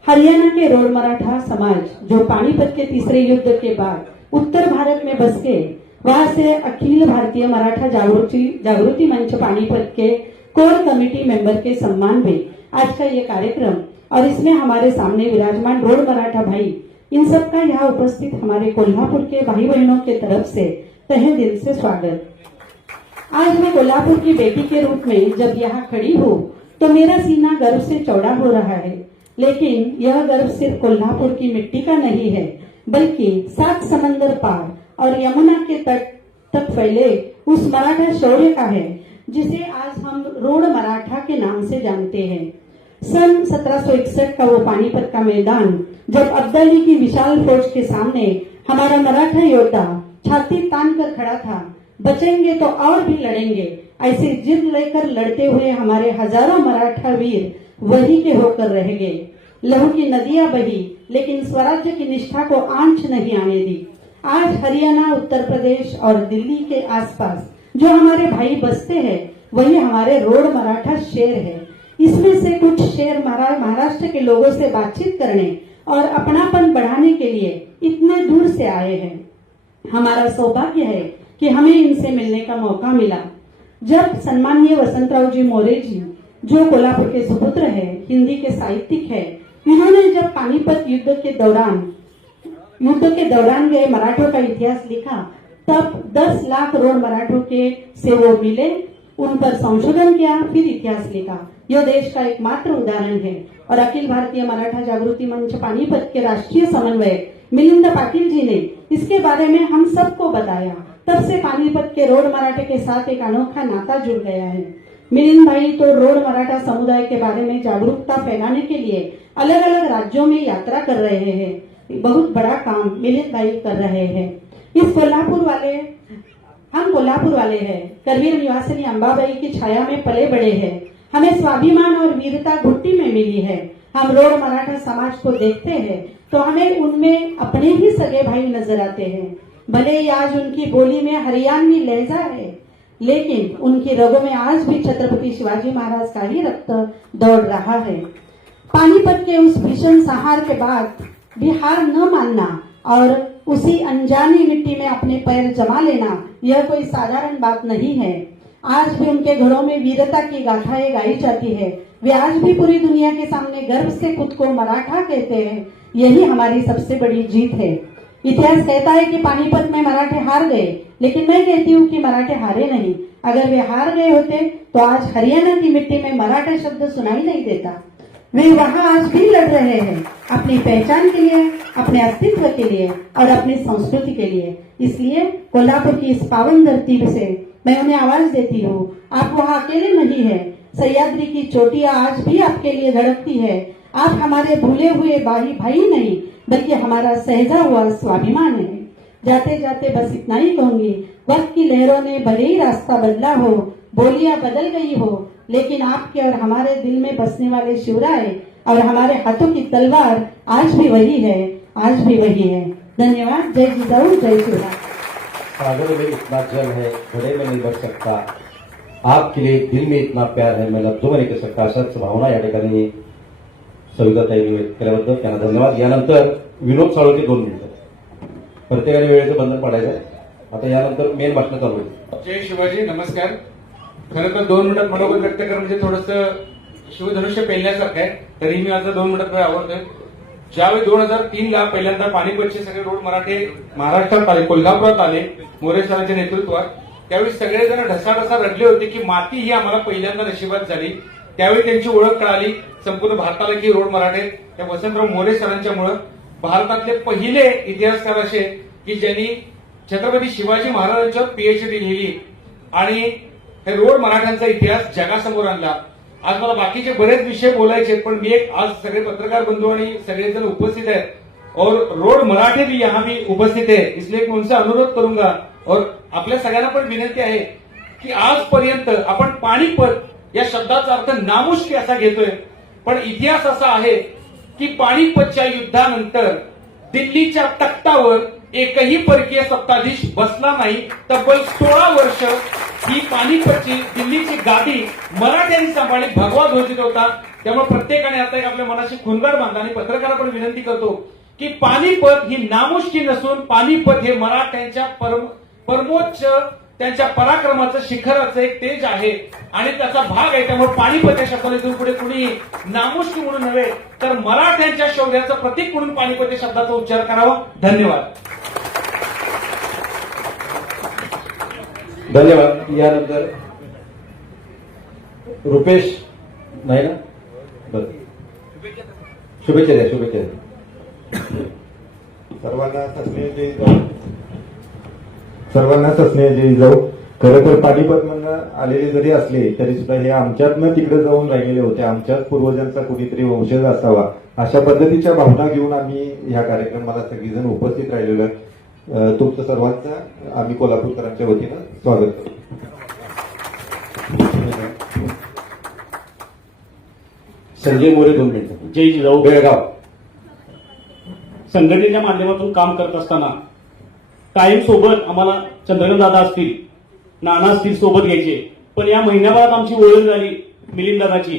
हरियाणा के रोड मराठा समाज जो पानीपत के तीसरे युद्ध के बाद उत्तर भारत में बस गए, वहां से अखिल भारतीय मराठा जागृति मंच पानीपत के कोर कमेटी मेंबर के सम्मान में आज का ये कार्यक्रम और इसमें हमारे सामने विराजमान रोड मराठा भाई, इन सबका यहाँ उपस्थित हमारे कोल्हापुर के भाई बहनों के तरफ से तहे दिल से स्वागत। आज मैं कोल्हापुर की बेटी के रूप में जब यहाँ खड़ी हूँ तो मेरा सीना गर्व से चौड़ा हो रहा है, लेकिन यह गर्व सिर्फ कोल्हापुर की मिट्टी का नहीं है, बल्कि 7 समंदर पार और यमुना के तट तक फैले उस मराठा शौर्य का है जिसे आज हम रोड मराठा के नाम से जानते हैं। सन 1761 का वो पानीपत का मैदान, जब अब्दाली की विशाल फौज के सामने हमारा मराठा योद्धा छाती तान कर खड़ा था, बचेंगे तो और भी लड़ेंगे, ऐसी जिद लेकर लड़ते हुए हमारे हजारों मराठा वीर वही के होकर रह गए। लहू की नदियां बही, लेकिन स्वराज्य की निष्ठा को आंच नहीं आने दी। आज हरियाणा, उत्तर प्रदेश और दिल्ली के आसपास जो हमारे भाई बसते हैं, वही हमारे रोड मराठा शेर है। इसमें से कुछ शेर महाराष्ट्र के लोगों से बातचीत करने और अपनापन बढ़ाने के लिए इतने दूर से आए हैं। हमारा सौभाग्य है कि हमें इनसे मिलने का मौका मिला। जब सम्माननीय वसंतराव जी मोरे जी, जो कोल्हापुर के सुपुत्र है, हिंदी के साहित्यिक है, इन्होंने जब पानीपत युद्ध के दौरान गए मराठों का इतिहास लिखा, तब 10 लाख रोड मराठों के से वो मिले, उन पर संशोधन किया, फिर इतिहास लिखा। यह देश का एकमात्र उदाहरण है और अखिल भारतीय मराठा जागृति मंच पानीपत के राष्ट्रीय समन्वयक मिलिंद पाटिल जी ने इसके बारे में हम सबको बताया। तब से पानीपत के रोड मराठे के साथ एक अनोखा नाता जुड़ गया है। मिलिंद भाई तो रोड मराठा समुदाय के बारे में जागरूकता फैलाने के लिए अलग अलग राज्यों में यात्रा कर रहे हैं। बहुत बड़ा काम मिलिंद भाई कर रहे हैं। हम कोल्हापुर वाले हैं, करवीर निवासिनी अंबाबाई की छाया में पले बड़े हैं। हमें स्वाभिमान और वीरता घुट्टी में मिली है। हम रोड मराठा समाज को देखते हैं तो हमें उनमें अपने ही सगे भाई नजर आते हैं। भले ही आज उनकी बोली में हरियाणवी लहजा है, लेकिन उनकी रगों में आज भी छत्रपति शिवाजी महाराज का ही रक्त दौड़ रहा है। पानीपत के उस भीषण संहार के बाद भी हार न मानना और उसी अनजानी मिट्टी में अपने पैर जमा लेना, यह कोई साधारण बात नहीं है। आज भी उनके घरों में वीरता की गाथाएं गाई जाती है। वे आज भी पूरी दुनिया के सामने गर्व से खुद को मराठा कहते हैं। यही हमारी सबसे बड़ी जीत है। इतिहास कहता है कि पानीपत में मराठे हार गए, लेकिन मैं कहती हूँ कि मराठे हारे नहीं। अगर वे हार गए होते तो आज हरियाणा की मिट्टी में मराठा शब्द सुनाई नहीं देता। वे वहाँ आज भी लड़ रहे हैं, अपनी पहचान के लिए, अपने अस्तित्व के लिए और अपनी संस्कृति के लिए। इसलिए कोल्हापुर की इस पावन धरती से मैं उन्हें आवाज देती हूँ, आप वहाँ अकेले नहीं है। सह्याद्री की चोटियां आज भी आपके लिए धड़कती है। आप हमारे भूले हुए भाई नहीं, बल्कि हमारा सहजा हुआ स्वाभिमान है। जाते जाते बस इतना ही कहूंगी, वक्त की लहरों ने भले ही रास्ता बदला हो, बोलियां बदल गई हो, लेकिन आपके और हमारे दिल में बसने वाले शिवराय और हमारे हाथों की तलवार आज भी वही है, आज भी वही है। धन्यवाद। जय जिजाऊ, जय शिवराय। सागर में इतना जल है घड़े में नहीं भर सकता, आपके लिए दिल में इतना प्यार है मैं लफ्जों में नहीं कह सकता, अशाच भावना या ठिकाणी सविताताईंनी व्यक्त केल्याबद्दल त्यांना धन्यवाद. यानंतर विनोद साळोखे 2 मिनिटं. प्रत्येकाने वेळेचं बंधन पाडायचं आहे. आता यानंतर मेन भाषण चालू होईल. जय शिवाजी. नमस्कार. खरं तर 2 मिनिटात मनोगत व्यक्त करणं म्हणजे थोडंसं शिवधनुष्य पेलण्यासारखं आहे, तरी मी आता 2 मिनिटात आवडतोय. ज्यावेळी 2003ला पहिल्यांदा पानिपतचे सगळे रोड मराठे महाराष्ट्रात आले, कोल्हापुरात आले मोरे सरांच्या नेतृत्वात, त्यावेळी सगळेजण ढसाढसा रडले होते की माती ही आम्हाला पहिल्यांदा नशिबात झाली. त्यावेळी त्यांची ओळख कळाली संपूर्ण भारताला की रोड मराठे त्या वसंतराव मोरे सरांच्यामुळं भारतातले पहिले इतिहासकार असे की ज्यांनी छत्रपती शिवाजी महाराजांच्यावर पीएचडी लिहिली आणि हे रोड मराठ्यांचा इतिहास जगासमोर आणला. आज मला बाकीचे बरेच विषय बोलायचे पण मी एक आज सगळे पत्रकार बंधू आणि सगळेजण उपस्थित आहेत और रोड मराठे भी यहाँ भी उपस्थित है, इसलिए मैं उनसे अनुरोध करूंगा और आपल्या सगळ्यांना पण विनंती आहे की आजपर्यंत आपण पानिपत या शब्दाचा अर्थ नामुष्की असा घेतोय, पण इतिहास असा आहे की पानिपतच्या युद्धानंतर दिल्लीच्या तख्तावर एकही परकीय सत्ताधीश बसला नाही. तब्बल 16 वर्ष ही पानिपतची दिल्लीची गादी मराठ्यांनी सांभाळली, भगवा ध्वजित होता. त्यामुळे प्रत्येकाने आता एक आपल्या मनाशी खुणगार बांधा आणि पत्रकारांना पण विनंती करतो की पानिपत ही नामुष्की नसून पानिपत हे मराठ्यांच्या परमोच्च त्यांच्या पराक्रमाचं शिखराचं एक तेज आहे आणि त्याचा भाग आहे. त्यामुळे पानिपत या शब्दातून पुढे कुणी नामुष्की म्हणून नव्हे तर मराठ्यांच्या शौर्याचं प्रतीक म्हणून पानिपत या शब्दाचा उच्चार करावा. धन्यवाद. धन्यवाद. यानंतर रुपेश नाही ना, बरं शुभेच्छा द्या. शुभेच्छा द्या. सर्वांना सस्नेह जय जिजाऊ. खरं तर पानिपत मधनं आलेले जरी असले तरी सुद्धा हे आमच्यातनं तिकडे जाऊन राहिलेले होते, आमच्याच पूर्वजांचा कुणीतरी वंशज असावा अशा पद्धतीच्या भावना घेऊन आम्ही ह्या कार्यक्रमाला सगळीजण उपस्थित राहिलेलो आहे. तुमचं सर्वांचं आम्ही कोल्हापूरकरांच्या वतीनं स्वागत करतो. संजय मोरे 2 मिनिटं. जय जिजाऊ. बेळगाव. संघटनेच्या माध्यमातून काम करत असताना कायम सोबत आम्हाला चंद्रकांत दादा असतील, नाना असतील सोबत घ्यायचे, पण या महिन्याभरात आमची ओळख झाली मिलिंद दादाची.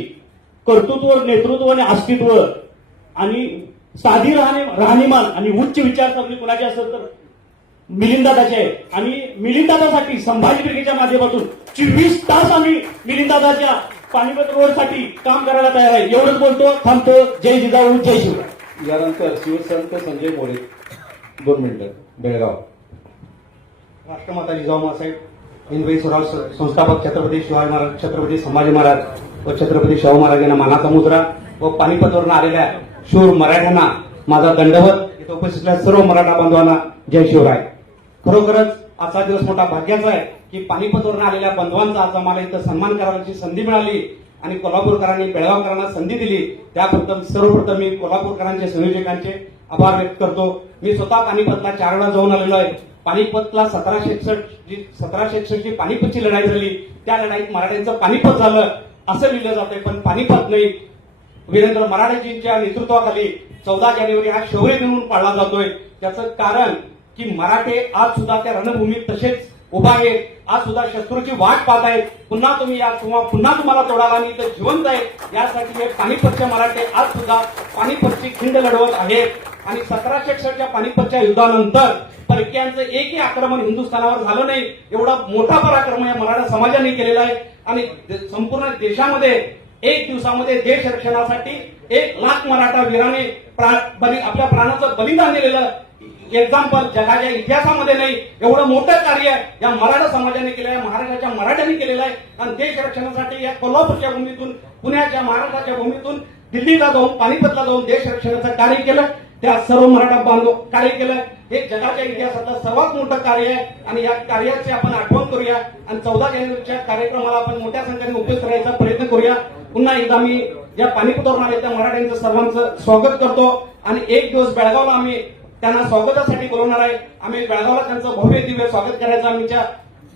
कर्तृत्व, नेतृत्व आणि अस्तित्व आणि साधी राहणीमान आणि उच्च विचारसरणी कुणाची असेल तर मिलिंद दादाची आहे. आणि मिलिंद दादासाठी संभाजी ब्रिगेडच्या माध्यमातून 24 तास आम्ही मिलिंद दादाच्या पानिपत रोडसाठी काम करायला तयार आहे. एवढंच बोलतो, थांबतो. जय जिजाऊ, जय शिवराय. यानंतर शिवसंत संजय मोरे 2 मिनिटं. बेळगाव. राष्ट्रमाता जिजाऊ माँसाहेब, हिंदवी स्वराज संस्थापक छत्रपती शिवाजी महाराज, छत्रपती संभाजी महाराज व छत्रपती शाहू महाराज यांना मानाचा मुद्रा व पानिपतवरून आलेल्या शूर मराठ्यांना माझा दंडवत. इथं उपस्थित सर्व मराठा बांधवांना जय शिवराय. खरोखरच आजचा दिवस मोठा भाग्याचा आहे की पानिपतवरून आलेल्या बंधवांचा आज आम्हाला इथं सन्मान करायची संधी मिळाली आणि कोल्हापूरकरांनी बेळगावकरांना संधी दिली. त्याबद्दल सर्वप्रथम मी कोल्हापूरकरांचे संयोजकांचे आभार व्यक्त करतो. मी स्वतः पानिपतला 4 वेळा जाऊन आलेलो आहे. पानिपतला 1761 जी पानिपतची लढाई झाली त्या लढाईत मराठ्यांचं पानिपत झालं असं लिहिलं जातंय, पण पानिपत नाही. वीरेंद्र मराठेजींच्या नेतृत्वाखाली 14 जानेवारी हा शौर्य दिन म्हणून पाळला जातोय. त्याचं कारण की मराठे आज सुद्धा त्या रणभूमीत तसेच उभा आहेत, आज सुद्धा शत्रूची वाट पाहत आहेत. पुन्हा तुम्ही या किंवा पुन्हा तुम्हाला तोडाला आणि इथं जिवंत आहे यासाठी हे पानिपतचे मराठे आज सुद्धा पानिपतची खिंड लढवत आहेत. आणि 1761च्या पानिपतच्या युद्धानंतर परक्यांचं एकही आक्रमण हिंदुस्थानावर झालं नाही. एवढा मोठा पराक्रम या मराठा समाजाने केलेला आहे आणि संपूर्ण देशामध्ये 1 दिवसामध्ये देश रक्षणासाठी 1 लाख मराठा वीराने आपल्या प्राणाचं बलिदान दिलेलं एक्झाम्पल जगाच्या इतिहासामध्ये नाही. एवढं मोठं कार्य या मराठा समाजाने केलं आहे, महाराष्ट्राच्या मराठ्यांनी केलेलं आहे. आणि देश रक्षणासाठी या कोल्हापूरच्या भूमीतून, पुण्याच्या महाराष्ट्राच्या भूमीतून दिल्लीला जाऊन, पानिपतला जाऊन देश रक्षणाचं कार्य केलं. त्या सर्व मराठा बांधव कार्य केलं. हे जगाच्या इतिहासातलं सर्वात मोठं कार्य आहे आणि या कार्याची आपण आठवण करूया आणि 14 जानेवारीच्या कार्यक्रमाला आपण मोठ्या संख्येने उपस्थित राहायचा प्रयत्न करूया. पुन्हा एकदा मी या पानिपतवरून आलेल्या मराठ्यांचं सर्वांचं स्वागत करतो आणि 1 दिवस बेळगावला आम्ही त्यांना स्वागतासाठी बोलवणार आहे. आम्ही बेळगावला त्यांचं भव्य दिव्य स्वागत करायचं आमच्या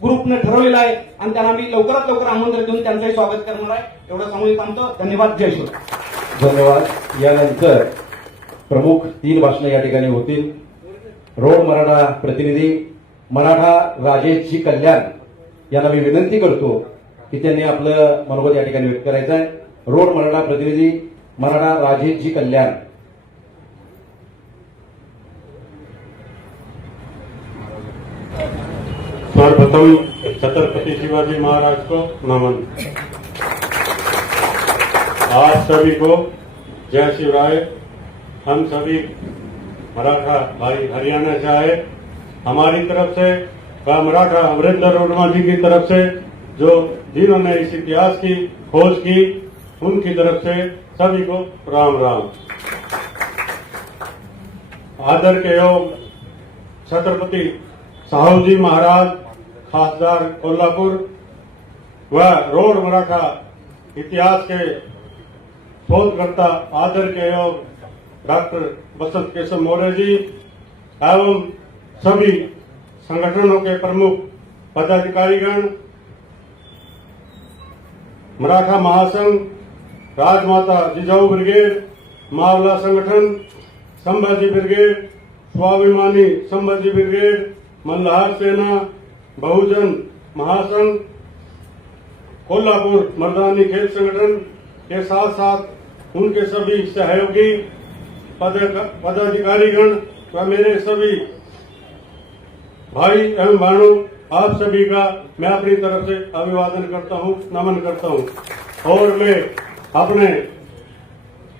ग्रुपने ठरवलेलं आहे आणि त्यांना मी लवकरात लवकर आमंत्रित देऊन त्यांचंही स्वागत करणार आहे. एवढं सांगून थांबतो. धन्यवाद. जय शिवराय. धन्यवाद. यानंतर प्रमुख 3 भाषणं या ठिकाणी होतील. रोड मराठा प्रतिनिधी मराठा राजेशजी कल्याण यांना मी विनंती करतो की त्यांनी आपलं मनोगत या ठिकाणी व्यक्त करायचं आहे. रोड मराठा प्रतिनिधी मराठा राजेशजी कल्याण. सर्वप्रथम छत्रपति शिवाजी महाराज को नमन. आज सभी को जय शिवराय. हम सभी मराठा भाई हरियाणा से आए. हमारी तरफ से व मराठा अमरिंदर वर्मा जी की तरफ से जो जिन्होंने इस इतिहास की खोज की, उनकी तरफ से सभी को राम राम. आदर के योग छत्रपति साहू जी महाराज खासदार कोल्हापुर व रोड मराठा इतिहास के शोधकर्ता आदर के योग डॉक्टर बसंत केशव मौर्य जी एवं सभी संगठनों के प्रमुख पदाधिकारीगण, मराठा महासंघ, राजमाता जिजाऊ ब्रिगेड, मावला संगठन, संभाजी ब्रिगेड, स्वाभिमानी संभाजी ब्रिगेड, मल्हार सेना, बहुजन महासंघ, कोल्हापुर मर्दानी खेल संगठन के साथ साथ उनके सभी सहयोगी पदाधिकारीगण व मेरे सभी भाई एवं बहनों, आप सभी का मैं अपनी तरफ से अभिवादन करता हूं, नमन करता हूं. और मैं अपने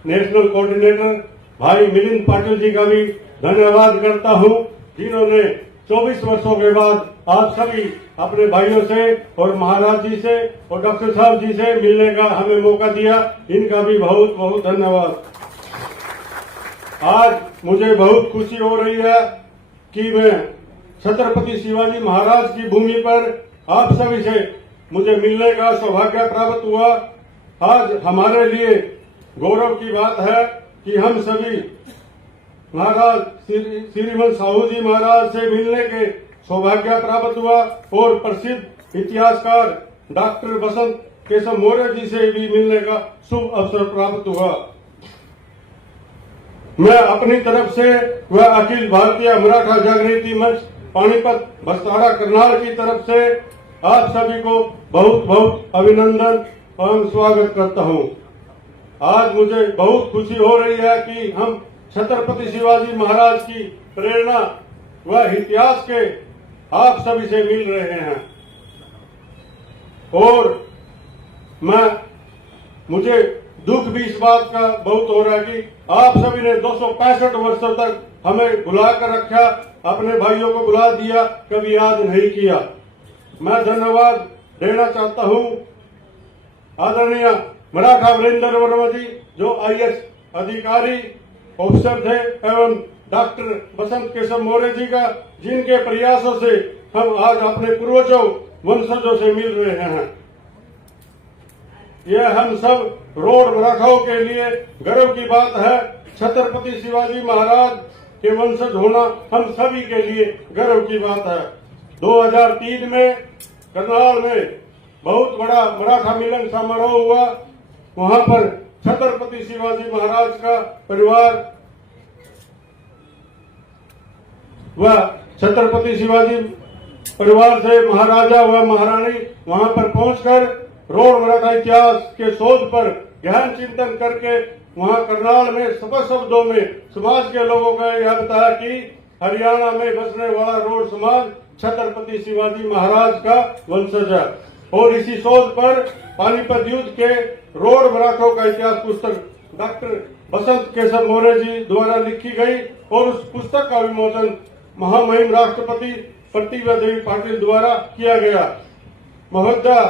नेशनल कोऑर्डिनेटर भाई मिलिंद पाटिल जी का भी धन्यवाद करता हूं, जिन्होंने 24 वर्षों के बाद आप सभी अपने भाइयों से और महाराज जी से और डॉक्टर साहब जी से मिलने का हमें मौका दिया. इनका भी बहुत बहुत धन्यवाद. आज मुझे बहुत खुशी हो रही है कि मैं छत्रपति शिवाजी महाराज की भूमि पर आप सभी से मुझे मिलने का सौभाग्य प्राप्त हुआ. आज हमारे लिए गौरव की बात है कि हम सभी महाराज श्रीमंत साहू जी महाराज से मिलने के सौभाग्य प्राप्त हुआ और प्रसिद्ध इतिहासकार डॉक्टर बसंत केशव मौर्य जी से भी मिलने का शुभ अवसर प्राप्त हुआ. मैं अपनी तरफ से व अखिल भारतीय मराठा जागृति मंच पानीपत बस्तारा करनाल की तरफ से आप सभी को बहुत बहुत अभिनंदन एवं स्वागत करता हूं. आज मुझे बहुत खुशी हो रही है कि हम छत्रपति शिवाजी महाराज की प्रेरणा व इतिहास के आप सभी से मिल रहे हैं. और मुझे दुख भी इस बात का बहुत हो रहा है कि आप सभी ने 265 वर्षों तक हमें बुला कर रखा, अपने भाइयों को बुला दिया, कभी याद नहीं किया. मैं धन्यवाद देना चाहता हूं आदरणीय मराठा वीरेंद्र वर्मा जी, जो IAS अधिकारी ऑफिसर थे, एवं डॉक्टर बसंत केशव मौर्य जी का, जिनके प्रयासों से हम आज अपने पूर्वजों वंशजों से मिल रहे हैं. यह हम सब रोड मराठाओं के लिए गर्व की बात है. छत्रपति शिवाजी महाराज के वंशज होना हम सभी के लिए गर्व की बात है. 2003 में करनाल में बहुत बड़ा मराठा मिलन समारोह हुआ. वहां पर छत्रपति शिवाजी महाराज का परिवार व छत्रपति शिवाजी परिवार से महाराजा व महारानी वहां पर पहुंचकर रोड मराठा इतिहास के शोध पर गहन चिंतन करके वहां करनाल में स्पष्ट शब्दों में समाज के लोगों का यह बताया कि हरियाणा में बसने वाला रोड समाज छत्रपति शिवाजी महाराज का वंशज है. और इसी शोध पर पानीपत युद्ध के रोड मराठों का इतिहास पुस्तक डॉक्टर बसंत केशव मौर्य जी द्वारा लिखी गई और उस पुस्तक का विमोचन महामहिम राष्ट्रपति प्रतिभा देवी पाटिल द्वारा किया गया. महोदया,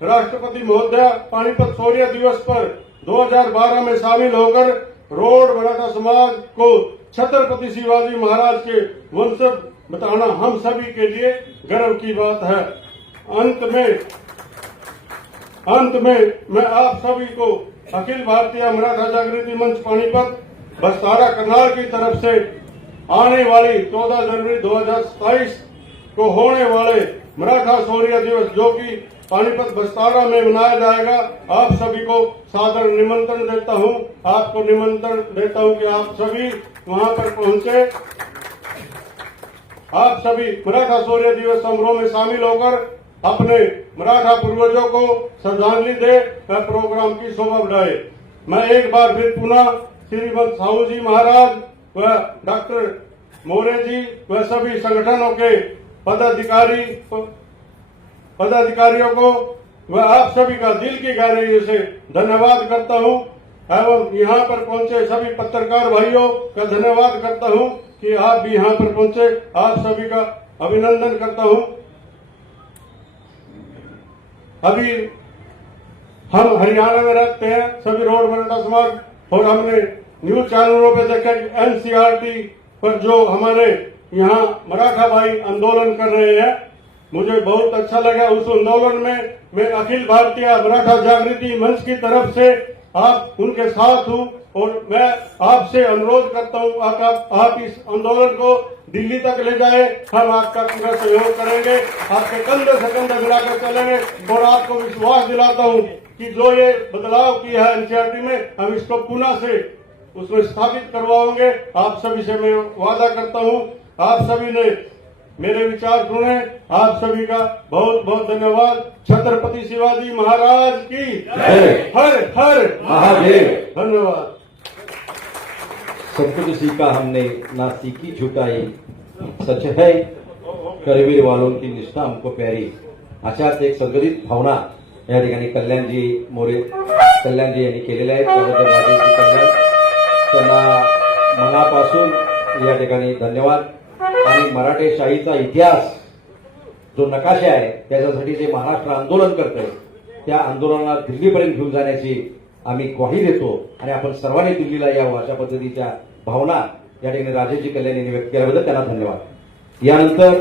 राष्ट्रपति महोदया पानीपत शौर्य दिवस पर 2012 में शामिल होकर रोड मराठा समाज को छत्रपति शिवाजी महाराज के वंशज बताना हम सभी के लिए गर्व की बात है. अंत में मैं आप सभी को अखिल भारतीय मराठा जागृति मंच पानीपत बस्तारा करनाल की तरफ से आने वाली 14 जनवरी 2027 को होने वाले मराठा शौर्य दिवस जो कि पानीपत बस्तारा में मनाया जाएगा, आप सभी को सादर निमंत्रण देता हूं। आपको निमंत्रण देता हूं कि आप सभी वहां पर पहुंचे। आप सभी मराठा शौर्य दिवस समारोह में शामिल होकर अपने मराठा पूर्वजों को श्रद्धांजलि दे व प्रोग्राम की शोभा बढ़ाए। मैं एक बार फिर पुनः श्रीमंत साहू जी महाराज व डॉक्टर मोरे जी व सभी संगठनों के पदाधिकारियों को व आप सभी का दिल की गहराइयों से धन्यवाद करता हूं एवं यहां पर पहुंचे सभी पत्रकार भाइयों का धन्यवाद करता हूं कि आप भी यहां पर पहुंचे। आप सभी का अभिनंदन करता हूं। अभी हम हरियाणा में रहते हैं सभी रोड मराठा समाज, और हमने न्यूज चैनलों पर देखा कि एनसीईआरटी पर जो हमारे यहाँ मराठा भाई आंदोलन कर रहे हैं, मुझे बहुत अच्छा लगा। उस आंदोलन में मैं अखिल भारतीय मराठा जागृति मंच की तरफ से आप उनके साथ हूँ और मैं आपसे अनुरोध करता हूँ आप इस आंदोलन को दिल्ली तक ले जाए। हम आपका पूरा सहयोग करेंगे, आपके कंधे से कंधे मिलाकर चलेंगे और आपको विश्वास दिलाता हूँ कि जो ये बदलाव किया है एनसीईआरटी में, हम इसको पुनः से उसमें स्थापित करवाओगे। आप सभी से मैं वादा करता हूँ। आप सभी ने मेरे विचार सुने, आप सभी का बहुत बहुत धन्यवाद। छत्रपति शिवाजी महाराज की हर हर महादेव। धन्यवाद। सब कुछ सीखा हमने, ना सीखी झुकाई, सच है करवीर वालों की निष्ठा हमको प्यारी। अशाच एक संघटित भावना या ठिकाणी कल्याणजी यांनी केलेल्या आहेत। त्याबद्दल राजेशजी कल्याण त्यांना मनापासून या ठिकाणी धन्यवाद। आणि मराठेशाहीचा इतिहास जो नकाशा आहे त्याच्यासाठी जे महाराष्ट्र आंदोलन करतंय त्या आंदोलनाला दिल्लीपर्यंत घेऊन जाण्याची आम्ही ग्वाही देतो आणि आपण सर्वांनी दिल्लीला यावं अशा पद्धतीच्या भावना या ठिकाणी राजेशजी कल्याण यांनी व्यक्त केल्याबद्दल त्यांना धन्यवाद। यानंतर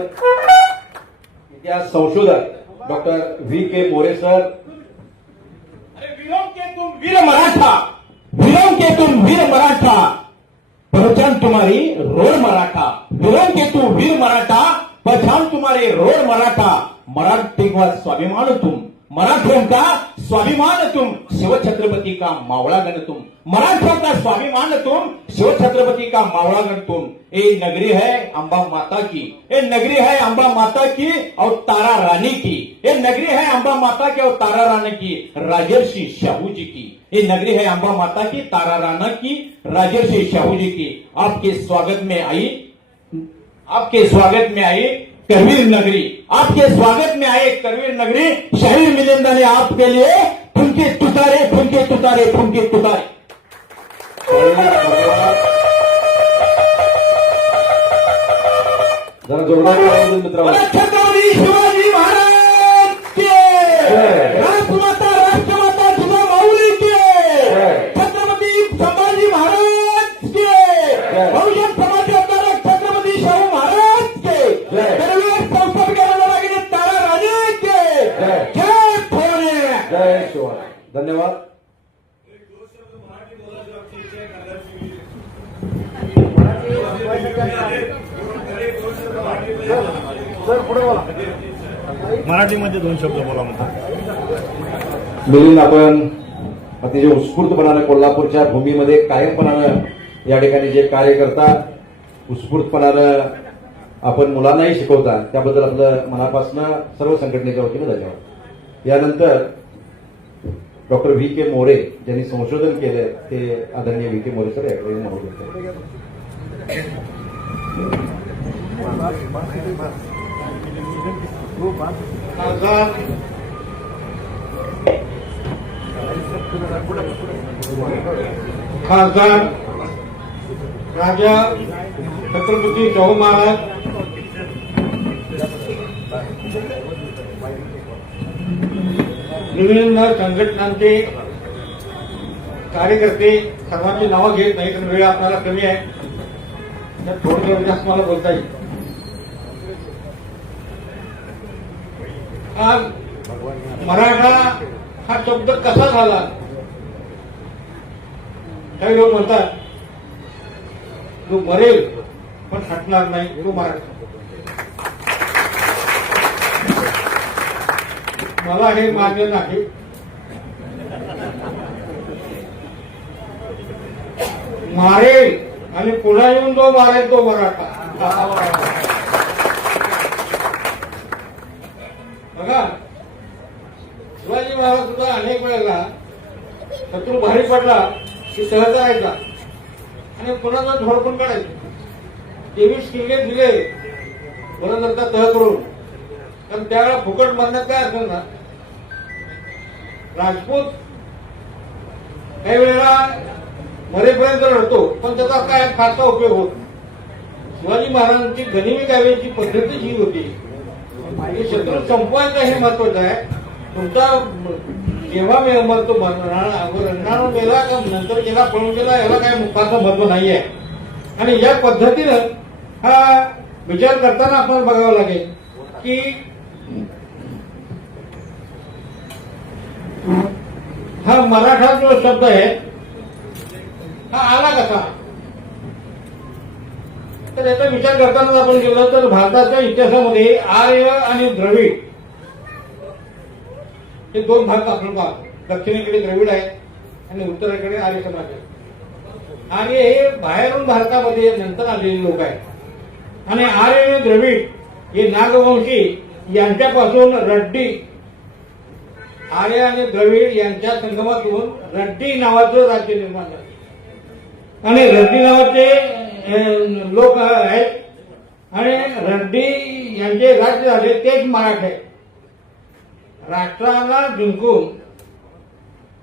इतिहास संशोधक doctor V K More sir. अरे वीरों के तुम वीर मराठा, वीरों के तुम वीर मराठा, पहचान तुम्हारी रोड मराठा। वीरों के तू वीर मराठा, पहचान तुम्हारे रोड मराठा। मराठी का स्वाभिमान तुम, मराठों का स्वाभिमान तुम, शिव छत्रपति का मावळागण तुम। मराठों का स्वाभिमान तुम, शिव छत्रपति का मावळागण तुम। ये नगरी है अंबा माता की, ये नगरी है अंबा माता की और तारा रानी की। ये नगरी है अंबा माता की और तारा रानी की, राजर्षि शाहू जी की। ये नगरी है अंबा माता की, तारा राना की, राजर्षि शाहू जी की। आपके स्वागत में आई करवीर नगरी, आपके स्वागत में आए करवीर नगरी। शहीद मिलिंदा ने आपके लिए फुनके तुतारे, फुनके तुतारे, फुनके तुतारे। जरा जोरदार आवाज मित्रांनो। छत्रपती शिवाजी महाराज के, राष्ट्रमाता तुझा माऊली के, छत्रपती संभाजी महाराज के, बहुजन समाज आमदार छत्रपती शाहू महाराज के, दरवेश संस्थापकांना लागले तारा राजे के, जय भोले, जय शिवाय। धन्यवाद। मराठीमध्ये 2 शब्द बोला म्हणतात। मिलिंद, आपण अतिशय उत्स्फूर्तपणानं कोल्हापूरच्या भूमीमध्ये कायमपणानं या ठिकाणी जे कार्य करता, उत्स्फूर्तपणानं आपण मुलांनाही शिकवता, त्याबद्दल आपलं मनापासून सर्व संघटनेच्या वतीनं धन्यवाद। यानंतर डॉक्टर व्ही के मोरे ज्यांनी संशोधन केलं ते आदरणीय व्ही के मोरे सर याकडे म्हणून खासदार राजा छत्रपती शाहू महाराज, विविध संघटनांचे कार्यकर्ते, सर्वांची नावं घेत नाही कारण वेळ आपल्याला कमी आहे, तर थोडं जास्त मला बोलता येईल। आज मराठा हा शब्द कसा झाला? काही लोक म्हणतात तो मरेल पण हटणार नाही, तो मराठा। मला हे मान्य नाही. मारेल आणि पुन्हा येऊन जो मारेल तो मराठा. बघा, शिवाजी महाराज सुद्धा अनेक वेळेला शत्रू भारी पडला की तह करायचा आणि पुन्हा तो झोडपून काढायचा. 23 किल्ले दिले परत नंतर तह करून, कारण त्यावेळेला फुकट म्हणण्यात काय असेल ना. राजपूत काही वेळेला मरेपर्यंत लढतो पण त्याचा काय फारसा उपयोग होत. शिवाजी महाराजांची गनिमी गाव्याची पद्धतीच ही होती की शत्रू संपवायचं हे महत्वाचं आहे. तुमचा जेव्हा मरतो रंगणारा मेला का नंतर गेला पळून गेला याला काय फारसं महत्व नाहीये. आणि या पद्धतीनं हा विचार करताना आपण बघावं लागेल की हा मराठा जो शब्द आहे हा आला कसा, तर याचा विचार करताना आपण गेलो तर भारताच्या इतिहासामध्ये आर्य आणि द्रविड हे दोन भाग आपण पाहतो. दक्षिणेकडे द्रविड आहे आणि उत्तरेकडे आर्य समाज आहे. आर्य हे बाहेरून भारतामध्ये नंतर आलेले लोक आहेत आणि आर्य आणि द्रविड हे नागवंशी यांच्यापासून रड्डी, आर्य आणि द्रविड यांच्या संगमातून रड्डी नावाचं राज्य निर्माण झालं आणि रड्डी नावाचे लोक आहेत आणि रड्डी यांचे राज्य झाले तेच मराठे. राष्ट्राला जिंकून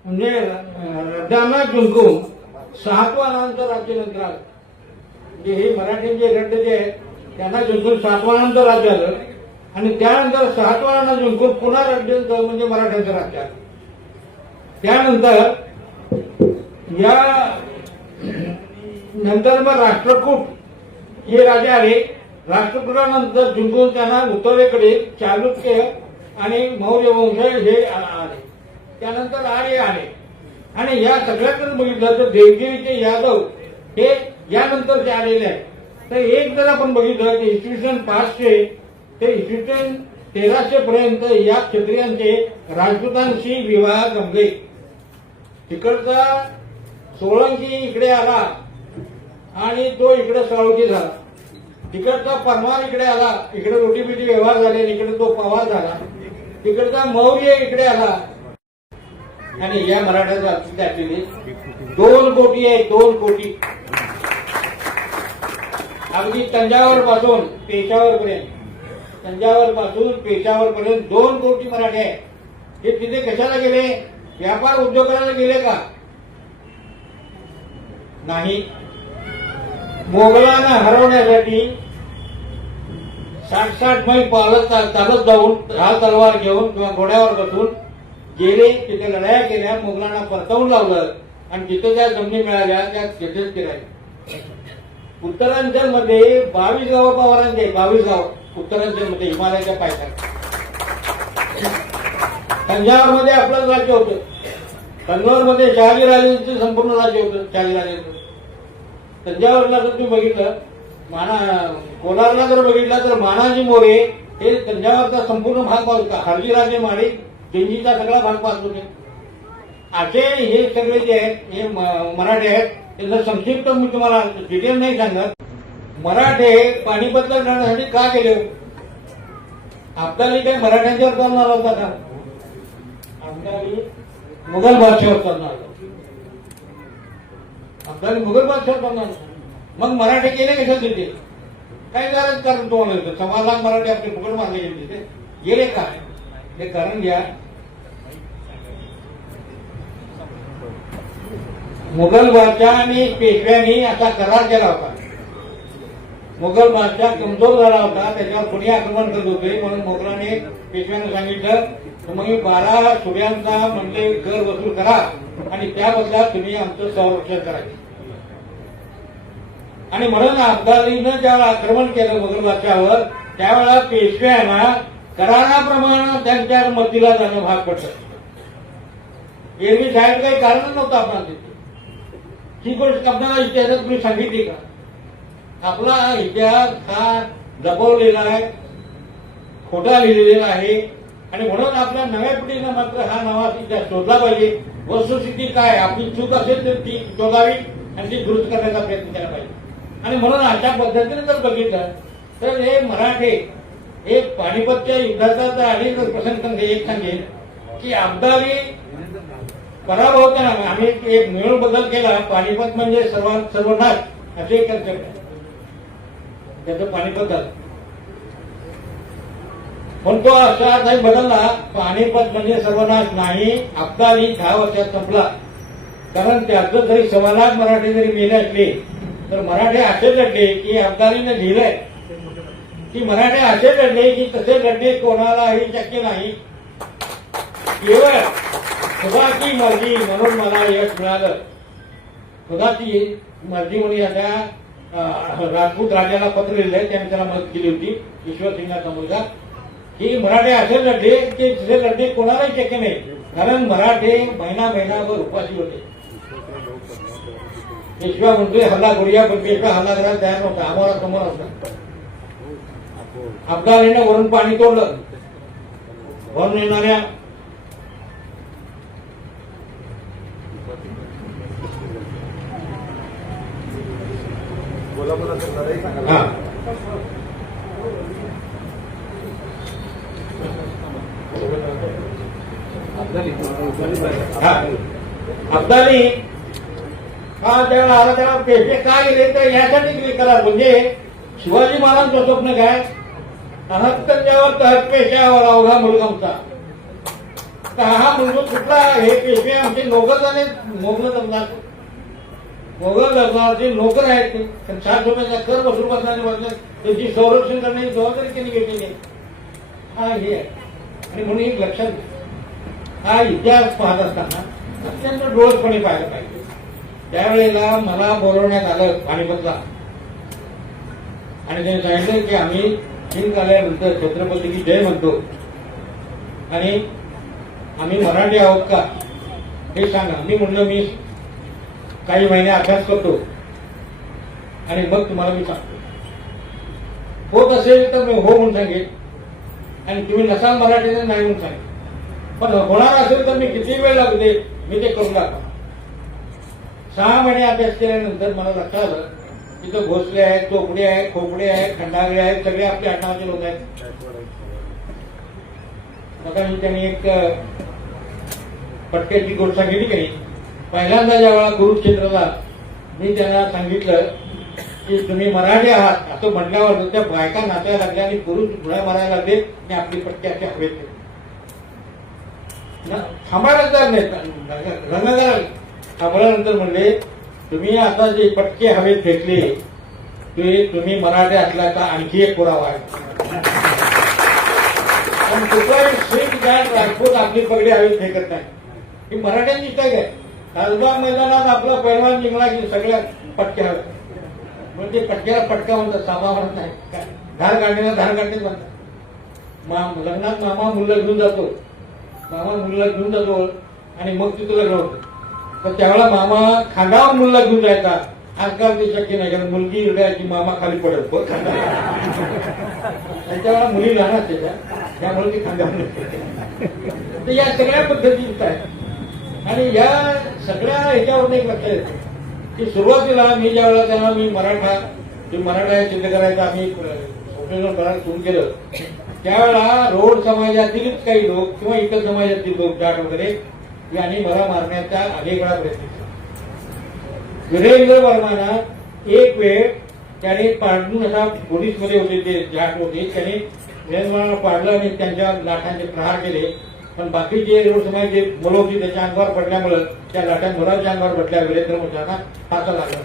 म्हणजे रड्ड्यांना जिंकून सातवानांचं राज्य नंतर आलं. म्हणजे हे मराठीचे रड्ड जे आहेत त्यांना जिंकून सातवानांचं राज्य आलं आणि त्यानंतर सातवानांना जिंकून पुन्हा रड्ड्यांचं म्हणजे मराठ्यांचं राज्य आलं. त्यानंतर या नंतर मग राष्ट्रकूट हे राजे आले. राष्ट्रकूटानंतर जिंकून त्यांना उत्तरेकडे चालुक्य आणि मौर्य वंश हे आले. त्यानंतर आर्य आले आणि या सगळ्यातच बघितलं तर देवगिरीचे यादव हे यानंतरचे आलेले आहेत. तर एक जर आपण बघितलं की इसवी सन 500 ते इसवी सन 1300 पर्यंत या क्षत्रियांचे राजपूतांशी विवाह जमले. तिकडचा सोळंकी इकडे आला आणि तो इकडे साळुंकी झाला. तिकडचा परमार इकडे आला, इकडे रोटीपिटी व्यवहार झाले, इकडे तो पवार झाला. तिकडचा मौर्य इकडे आला आणि या मराठ्याचा असलेली 2 कोटी आहे. 2 कोटी अगदी तंजावर पासून पेशावर पर्यंत, तंजावर पासून पेशावर पर्यंत 2 कोटी मराठे आहेत. हे तिथे कशाला गेले? व्यापार उद्योग करायला गेले का? नाही. मोगलांना हरवण्यासाठी 60 मैल चालत जाऊन ढाल तलवार घेऊन किंवा घोड्यावर बसून गेले. तिथे लढाया केल्या, मोगलांना परतवून लावलं आणि तिथे ज्या जमिनी मिळाल्या त्या तिथेच केल्या. उत्तरांचलमध्ये 22 गावं पवारांचे, 22 गाव उत्तरांचलमध्ये हिमालयाच्या पायथ्याला. तंजावरमध्ये आपलं राज्य होतं. तंजावरमध्ये शहाजीराजांचं संपूर्ण राज्य होतं. शहाजीराजांचं तंजावरला जर तुम्ही बघितलं, कोलारला जर बघितला तर मानाजी मोरे हे तंजावरचा संपूर्ण भाग पाहत होता. हरजीराजे माळी दिंजीचा सगळा भाग पाहत होते. असे हे सगळे जे आहेत हे मराठे आहेत. त्याचं संक्षिप्त मी तुम्हाला डिटेल नाही सांगत. मराठे पानिपतला लढण्यासाठी का गेले? अफगाणी काही मराठ्यांच्यावर चालून आला होता का? अफगाणी मुघल बादशाहावर चालून आला. अफगाणी मुघल बादशाहावर चालून आला. मग मराठे गेले कशा तिथे? काय कारण तुम्हाला होतं? 6 लाख मराठे आपले फुकट मारले गेले तिथे. गेले का? हे कारण घ्या. मुघल बादशाह आणि पेशव्यांनी असा करार केला होता. मुघल बादशाह कमजोर झाला होता, त्याच्यावर कोणी आक्रमण करत होते म्हणून मुघलाने पेशव्यांना सांगितलं तर मग 12 सुड्यांचा म्हणजे कर वसूल करा आणि त्या बदल्यात तुम्ही आमचं संरक्षण करायचं. आणि म्हणून अफगाणीनं ज्यावेळेला आक्रमण केलं मुघल बादशाहावर त्यावेळेला पेशव्यांना कराराप्रमाणे त्यांच्या मदतीला जाणं भाग पडलं. एरवी साहेब काही कारण नव्हतं आपला तिथे. ही गोष्ट आपल्याला इतिहासात तुम्ही सांगितली का? आपला इतिहास हा दबवलेला आहे, खोटा लिहिलेला आहे आणि म्हणून आपल्या नव्या पिढीनं मात्र हा नवा इतिहास शोधला पाहिजे. वस्तुस्थिती काय, आपली चूक असेल तर ती शोधावी आणि ती दुरुस्त करण्याचा प्रयत्न केला पाहिजे. आणि म्हणून अशा पद्धतीने जर बघितलं तर हे मराठे हे पानिपतच्या युद्धाचा तर अनेक प्रसंग एक सांगेल की अब्दाली पराभव केला. आम्ही एक मिळून बदल केला. पानिपत म्हणजे सर्वनाश असे एक कन्सेप्ट आहे त्याचं पानिपत झालं. पण तो असा काही बदलला. पानिपत म्हणजे सर्वनाश नाही. अब्दाली 10 वर्षात संपला. कारण त्याचं जरी 1.25 लाख मराठी जरी मेले असले तर मराठे असे लढले की अब्दालीने लिहिलंय की मराठे असे लढले की तसे लढणे कोणालाही शक्य नाही. केवळ खुदाची मर्जी म्हणून मला यश मिळालं. खुदाची मर्जी म्हणून त्या राजपूत राजाला पत्र लिहिलंय. त्याने त्याला मदत केली होती ईश्वरसिंगाचा मुलगा की मराठे असे लढले की तसे लढणे कोणालाही शक्य नाही. कारण मराठे महिनाभर उपाशी होते. पेशवा म्हणतोय हल्ला करूया पण पेशवा हल्ला करायला तयार नव्हता. आम्हाला समोर असला. अब्दालीने वरून पाणी तोडलं. वरून येणाऱ्या अब्दाली हा त्याला आला. त्याला पेशवे काय गेले तर यासाठी गेले करा म्हणजे शिवाजी महाराजांचं स्वप्न काय अहत्तरच्यावर तहत पेशावर अवघा मुलगामचा. तर हा मुलगा कुठला हे पेशवे आमचे नोकर झाले. मोगल दरबाराचे नोकर आहेत ते 60 रुपयाचा कर वसूल करणारे त्यांची संरक्षण करण्याची जबाबदारी त्यांनी घेतलेली आहे. हा हे आहे. आणि म्हणून एक लक्षात घ्या हा इतिहास पाहत असताना अत्यंत डोळसपणे पाहायला पाहिजे. त्यावेळेला मला बोलवण्यात आलं पानिपतला आणि त्यांनी सांगितलं की आम्ही हिंद आल्यानंतर छत्रपती की जय म्हणतो आणि आम्ही मराठी आहोत का हे सांगा. मी म्हणलं मी काही महिने अभ्यास करतो आणि मग तुम्हाला मी सांगतो. होत असेल तर मी हो म्हणून सांगेन आणि तुम्ही नसाल मराठी तर नाही म्हणून सांगेन. पण होणार असेल तर मी किती वेळ लागू दे मी ते करून दाखवा. 6 महिने अभ्यास केल्यानंतर मला लक्षात आलं तिथं भोसले आहेत, चोपडे आहेत, खोपडे आहेत, खंडागळे आहेत, सगळे आपल्या आडनावाचे लोक आहेत. आता मी त्यांनी एक पटक्याची गोष्ट सांगितली की नाही. पहिल्यांदा ज्यावेळेला कुरुक्षेत्राला मी त्यांना सांगितलं की तुम्ही मराठी आहात असं म्हटल्यावर त्या बायका नाचायला लागल्या आणि पुरुष घोड्या मारायला लागले आणि आपली पटक्याचे हवेत थांबायला तयार नाही. रंगकाला थांबल्यानंतर म्हणले तुम्ही आता जे पटके हवेत फेकले ते तुम्ही मराठी असल्याचा आणखी एक पुरावा आहे. पण कुठलाही शीख जात राजपूत आपली पगडी हवेत फेकत नाही. ही मराठ्यांची स्टाईल आहे. तासगाव मैदानात आपला पैलवान जिंकला की सगळ्या पटक्या हवेत म्हणजे पटक्याला पटका म्हणतात. सामा म्हणत नाही. धार काढण्याला धार काढणेच म्हणतात. लग्नात मामा मुलं घेऊन जातो. मामा मुलीला घेऊन जातो आणि मग तिथं लग्न होतं. तर त्यावेळेला मामा खांदावर मुलीला घेऊन जायचा. आजकाल ते शक्य नाही कारण मुलगी रडायची मामा खाली पडत त्याच्यावेळेला मुली लहान असते त्यामुळे ती खांद्यावर. तर या सगळ्या पद्धती आहेत आणि या सगळ्या ह्याच्यावरून एक लक्षात येतं की सुरुवातीला मी ज्यावेळेला त्यांना मी मराठा सिद्ध करायचं आम्ही संशोधन करायला सुरू केलं त्यावेळेला रोड समाजातीलच काही लोक किंवा इतर समाजातील लोक जाट वगैरे यांनी मला मारण्याचा अनेक वेळा प्रयत्न केला. वीरेंद्र वर्माना एक वेळ त्याने पाडून असा पोलीसमध्ये होते ते जाट होते त्याने वीरेंद्र वर्माला पाडलं आणि त्यांच्या लाटांचे प्रहार केले. पण बाकीचे रोड समाजाचे मुलं होती त्याच्या अंगावर पडल्यामुळं त्या लाटां मुलांच्या अंगावर पडल्या. वीरेंद्र वर्मांना फासा लागला.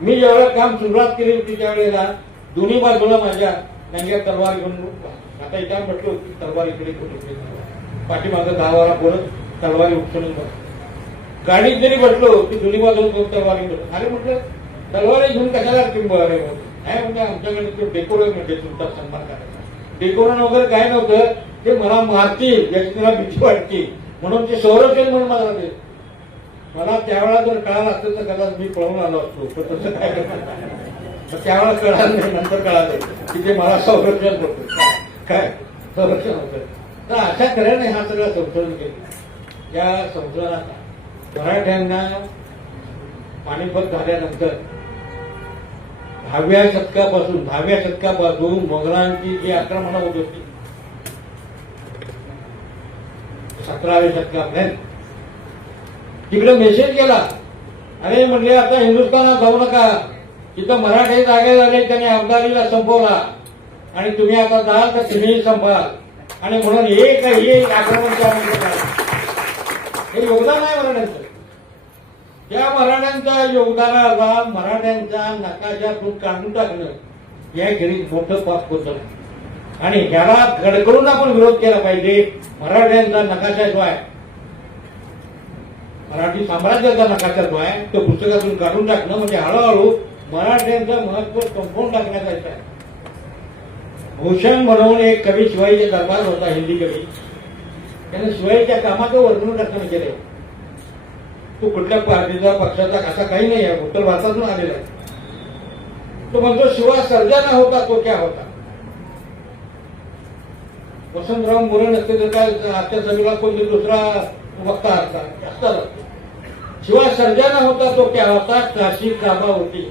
मी ज्यावेळेला काम सुरुवात केली होती त्यावेळेला दोन्ही बाजूला माझ्या नंग्या तलवार घेऊन आता इथे म्हटलं की तलवार इकडे पाठीमागं 10 वारा बोलत तलवारी उपसरून गाडीत जरी म्हटलो की दोन्ही बाजूला तलवार घेऊन अरे म्हटलं तलवारी घेऊन कशाला किंबरे नाही म्हणजे आमच्याकडे तो डेकोरेशन म्हणजे तुमचा सन्मान करायचा. डेकोरेशन वगैरे काय नव्हतं. ते मला मारतील याची तुला भीती वाटते म्हणून ते संरक्षण म्हणून मला ते मला त्यावेळेला जर कळालं असतं तर कदाच मी पळून आलो असतो. पण तसं काय त्यावेळेला कळालं नाही. नंतर कळालं की ते मला संरक्षण होतं. काय संरक्षण होतं. तर अशा तऱ्हेने हा सगळा संशोधन केलं. या संशोधनात मराठ्यांना पानिपत झाल्यानंतर 10व्या शतकापासून मोगलांची जी आक्रमणं होत होती 17व्या शतकापर्यंत तिकडे मेसेज केला. अरे म्हणले आता हिंदुस्थानात जाऊ नका, तिथं मराठे जागे झाले, त्याने अब्दालीला संपवला आणि तुम्ही आता जाल तर तुम्हीही संपवाल. आणि म्हणून एक आक्रमण हे योगदान आहे मराठ्यांचं. त्या मराठ्यांच्या योगदानाला मराठ्यांचा नकाशातून काढून टाकणं या घरी मोठं पाप होतं आणि ह्याला गडकरून आपण विरोध केला पाहिजे. मराठ्यांचा नकाशा जो आहे, मराठी साम्राज्याचा नकाशा जो आहे तो पुस्तकातून काढून टाकणं म्हणजे हळूहळू मराठ्यांचं महत्व संपवून टाकण्याचा आहे. भूषण म्हणून एक कवी शिवाजीच्या दरबार होता, हिंदी कवी. त्याने शिवाजीच्या कामाचं वर्णन करताना केलंय. तो कुठल्या पार्टीचा पक्षाचा असा काही नाही आहे, उत्तर भारतातून आलेला आहे. तो म्हणतो शिवा सर्जा न होता तो क्या होता. वसंतराव मोरे नसते तर काय आजच्या सभेला कोणते दुसरा वक्ता असतात. शिवा सर्जा न होता तो क्या होता. काशी काबा होती.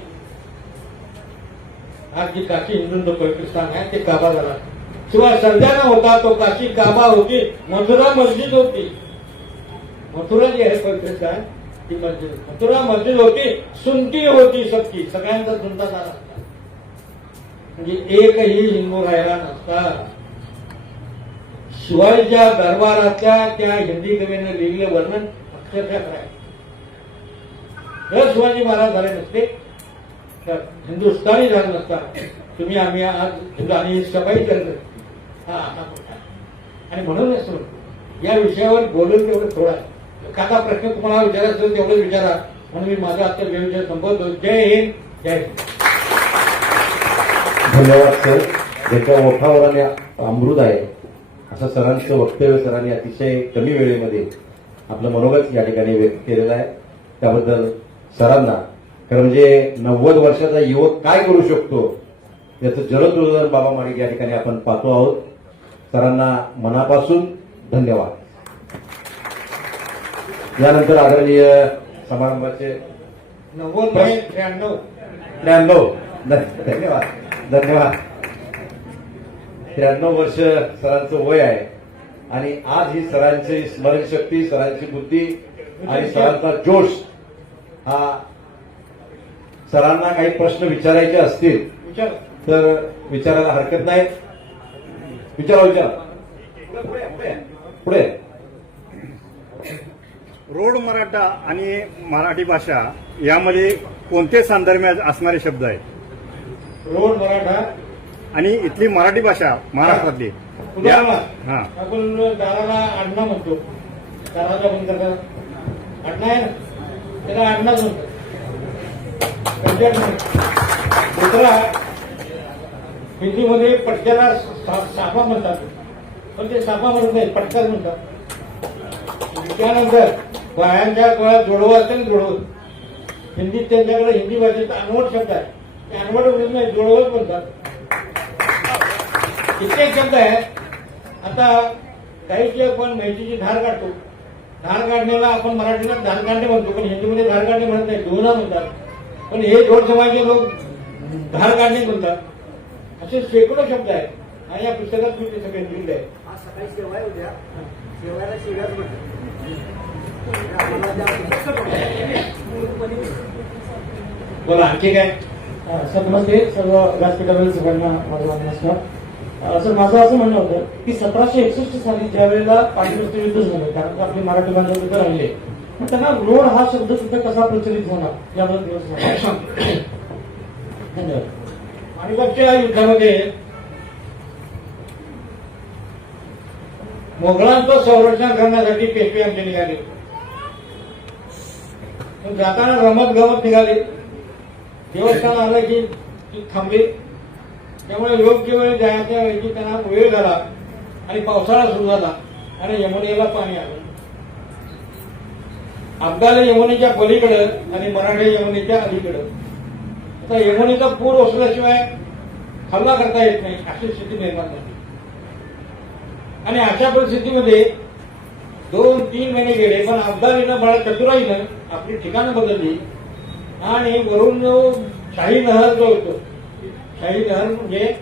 आज जी काशी हिंदू पवित्र स्थान आहे ते काबा झाला. शिवा सर्जा न होता तो काशी काबा होती. मथुरा मस्जिद होती. मथुरा जी आहे पवित्र स्थान ती मस्जिद. मथुरा मस्जिद होती. सुनती होती सबकी, सगळ्यांचा सुनता झाला. म्हणजे एकही हिंदू राहिला नसता. शिवाजीच्या दरबारातल्या त्या हिंदी कवीने लिहिलेलं वर्णन अक्षरशः आहे. जर शिवाजी महाराज झाले नसते तर हिंदुस्थानी झालं नसता. तुम्ही आम्ही आज हिंदुस्थानी सफाई करत हा आणि म्हणूनच या विषयावर बोलून तेवढं थोडं आहे. एखादा प्रश्न तुम्हाला विचारायचा असेल तेवढंच विचारा. म्हणून मी माझा आजचा विषय संपवतो. जय हिंद, जय हिंद. धन्यवाद सर. ज्याच्या ओठावर आणि अमृत आहे असं सरांचं वक्तव्य सरांनी अतिशय कमी वेळेमध्ये आपलं मनोगत या ठिकाणी व्यक्त केलेलं आहे. त्याबद्दल सरांना खरं म्हणजे 90 वर्षाचा युवक काय करू शकतो याचं जलद उदाहरण बाबा माडिक या ठिकाणी आपण पाहतो आहोत. सरांना मनापासून धन्यवाद. यानंतर आदरणीय समारंभाचे 90-93 धन्यवाद 93 वर्ष सरांचं वय आहे आणि आज ही सरांची स्मरणशक्ती, सरांची बुद्धी आणि सरांचा जोश हा सरांना काही प्रश्न विचारायचे असतील तर विचारायला हरकत नाही. विचारा. पुढे. रोड मराठा आणि मराठी भाषा यामध्ये कोणते साधर्म्य असणारे शब्द आहेत? रोड मराठा आणि इथली मराठी भाषा महाराष्ट्रातली उदाहरणार्थ आपण दाराला अण्णा म्हणतो. दाराचा पण करता अण्णा आहे ना, त्याला अण्णाच म्हणतो. दुसरा हिंदीमध्ये पटक्याला सापा म्हणतात, पण ते सापा म्हणत नाही, पटकाच म्हणतात. त्यानंतर बायांच्या गळ्यात जोडवं असेल जोडवं. हिंदीत त्यांच्याकडे हिंदी भाषेचा अनवट शब्द आहे. ते अनवट म्हणत नाही, जोडवंच म्हणतात. कित्येक शब्द आहेत. आता काही आपण मेथीची धार काढतो. धार काढण्याला आपण मराठीला धार काढणे म्हणतो, पण हिंदीमध्ये धार काढणे म्हणत नाही, धुवणं म्हणतात. पण हे जोड समाजाचे लोक धार काढणे म्हणतात. असे शेकडो शब्द आहेत आणि या पुस्तकात मी ते सगळे लिहिले आहे. बोला आणखी काय? सर नमस्ते. सर्व व्यासपीठावरील सगळ्यांना माझा नमस्कार. सर माझं असं म्हणणं होतं की 1761 साली ज्या वेळेला पानिपतचं युद्ध झालं, कारण आपले मराठी बांधव तिथे राहिले, मग त्यांना रोड हा शब्द सुद्धा कसा प्रचलित होणार याबद्दल दिवस धन्यवाद. पानिपतच्या युद्धामध्ये मोगलांचं संरक्षण करण्यासाठी पेशवे आमचे निघाले. जाताना रमत गमत निघाले. देवस्थान आलं की थांबले. त्यामुळे योग्य वेळ जायच्या वेळी त्यांना वेळ झाला आणि पावसाळा सुरू झाला आणि यमुनेला पाणी आलं. अब्दाली यमुनेच्या पलीकडं आणि मराठे यमुनेच्या अलीकडं. आता यमुनेचा पूर ओसल्याशिवाय हल्ला करता येत नाही अशी स्थिती निर्माण झाली. आणि अशा परिस्थितीमध्ये 2-3 महिने गेले, पण अब्दालीनं बळा चतुराईनं आपली ठिकाणं बदलली आणि वरून जो शाही नहर जो होतो, शाही नहर म्हणजे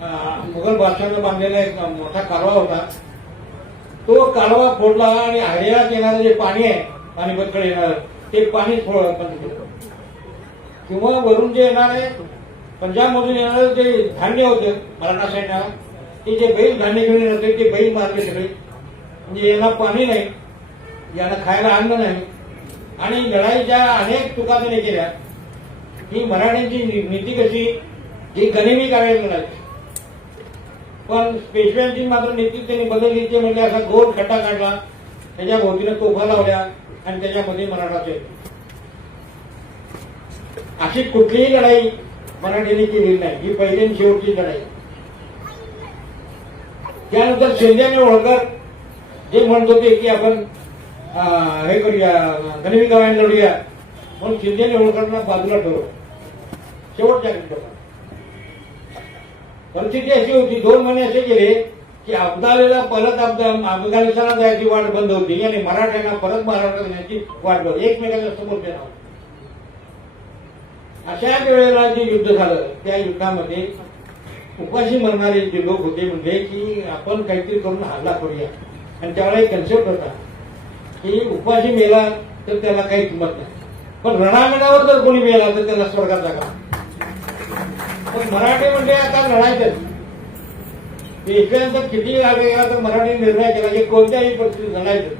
मुघल बादशाहानं बांधलेला एक मोठा कालवा होता, तो कालवा फोडला आणि हरियाणात येणारं जे पाणी आहे, पानिपतकडे येणार ते पाणी बंद केलं. किंवा वरून जे येणार आहे पंजाबमधून येणारं जे धान्य होतं मराठा सैन्याला, ते जे बैल धान्य घेऊन येत होते ते बैल मारले सगळे. म्हणजे यांना पाणी नाही, यांना खायला अन्न नाही. आणि लढाईच्या अनेक चुका त्याने केल्या. ही मराठ्यांची नीती कशी, ही गनिमी करायला लढायची, पण पेशव्यांची मात्र नीती त्यांनी बदलली. ते म्हणजे असा गोल खड्डा काढला, त्याच्या भोवतीनं तोफा लावल्या आणि त्याच्यामध्ये मराठाचे. अशी कुठलीही लढाई मराठ्यांनी केलेली नाही. ही पहिली आणि शेवटची लढाई. त्यानंतर शिंदे आणि होळकर जे म्हणत होते की आपण हे करूया, गनिमी काव्याने लढूया, म्हणून शिंदे आणि होळकरना बाजूला ठरवलं शेवटच्या घटनेला. परिस्थिती अशी होती, 2 महिने असे गेले की अब्दालीला परत अफगाणिस्तानात जायची वाट बंद होती आणि मराठ्यांना परत महाराष्ट्रात येण्याची वाट बंद, एकमेकांच्या समोर देणार. अशा वेळेला जे युद्ध झालं, त्या युद्धामध्ये उपाशी मरणारे जे लोक होते म्हणजे की आपण काहीतरी करून हल्ला करूया. आणि त्यावेळेला एक कन्सेप्ट होता की उपाशी मेला तर त्याला काही किंमत नाही, पण रणांगणावर जर कोणी मेला तर त्याला स्वर्गात जागा. पण मराठी म्हणजे आता लढायचं. पेशव्यांचा किती लाग गेला तर मराठी निर्णय केला की कोणत्याही परिस्थितीत लढायचं.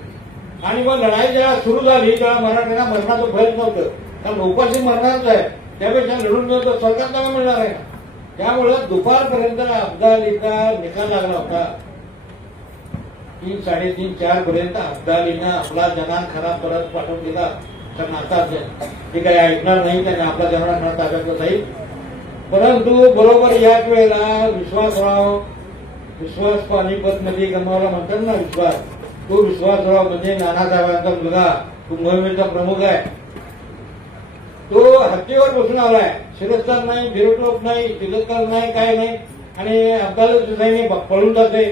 आणि मग लढाई जेव्हा सुरू झाली तेव्हा मराठ्यांना मरणाचं भयच नव्हतं, कारण उपाशी मरणारच आहे, त्यापेक्षा लढून मिळतो स्वर्गात जागा मिळणार आहे. त्यामुळं दुपारपर्यंत अब्दालीचा निकाल लागला होता. 3-3:30-4 पर्यंत अब्दालीनं आपला जनानखाना परत पाठवून दिला. कारण आता ते काही ऐकणार नाही, त्यांनी आपला जनानखाना ताब्यात जाईल. परंतु बरोबर याच वेळेला विश्वास पानिपतमध्ये गमावला म्हणतात ना विश्वास, तो विश्वासराव म्हणजे नानासाहेबांचा मुलगा, तो मोहिमेचा प्रमुख आहे. तो हत्तीवर बसून आलाय, शिरस्तान नाही, बिरोटोप नाही, तिरस्कार नाही, काय नाही. आणि अब्दाली सैन्य पळून जाते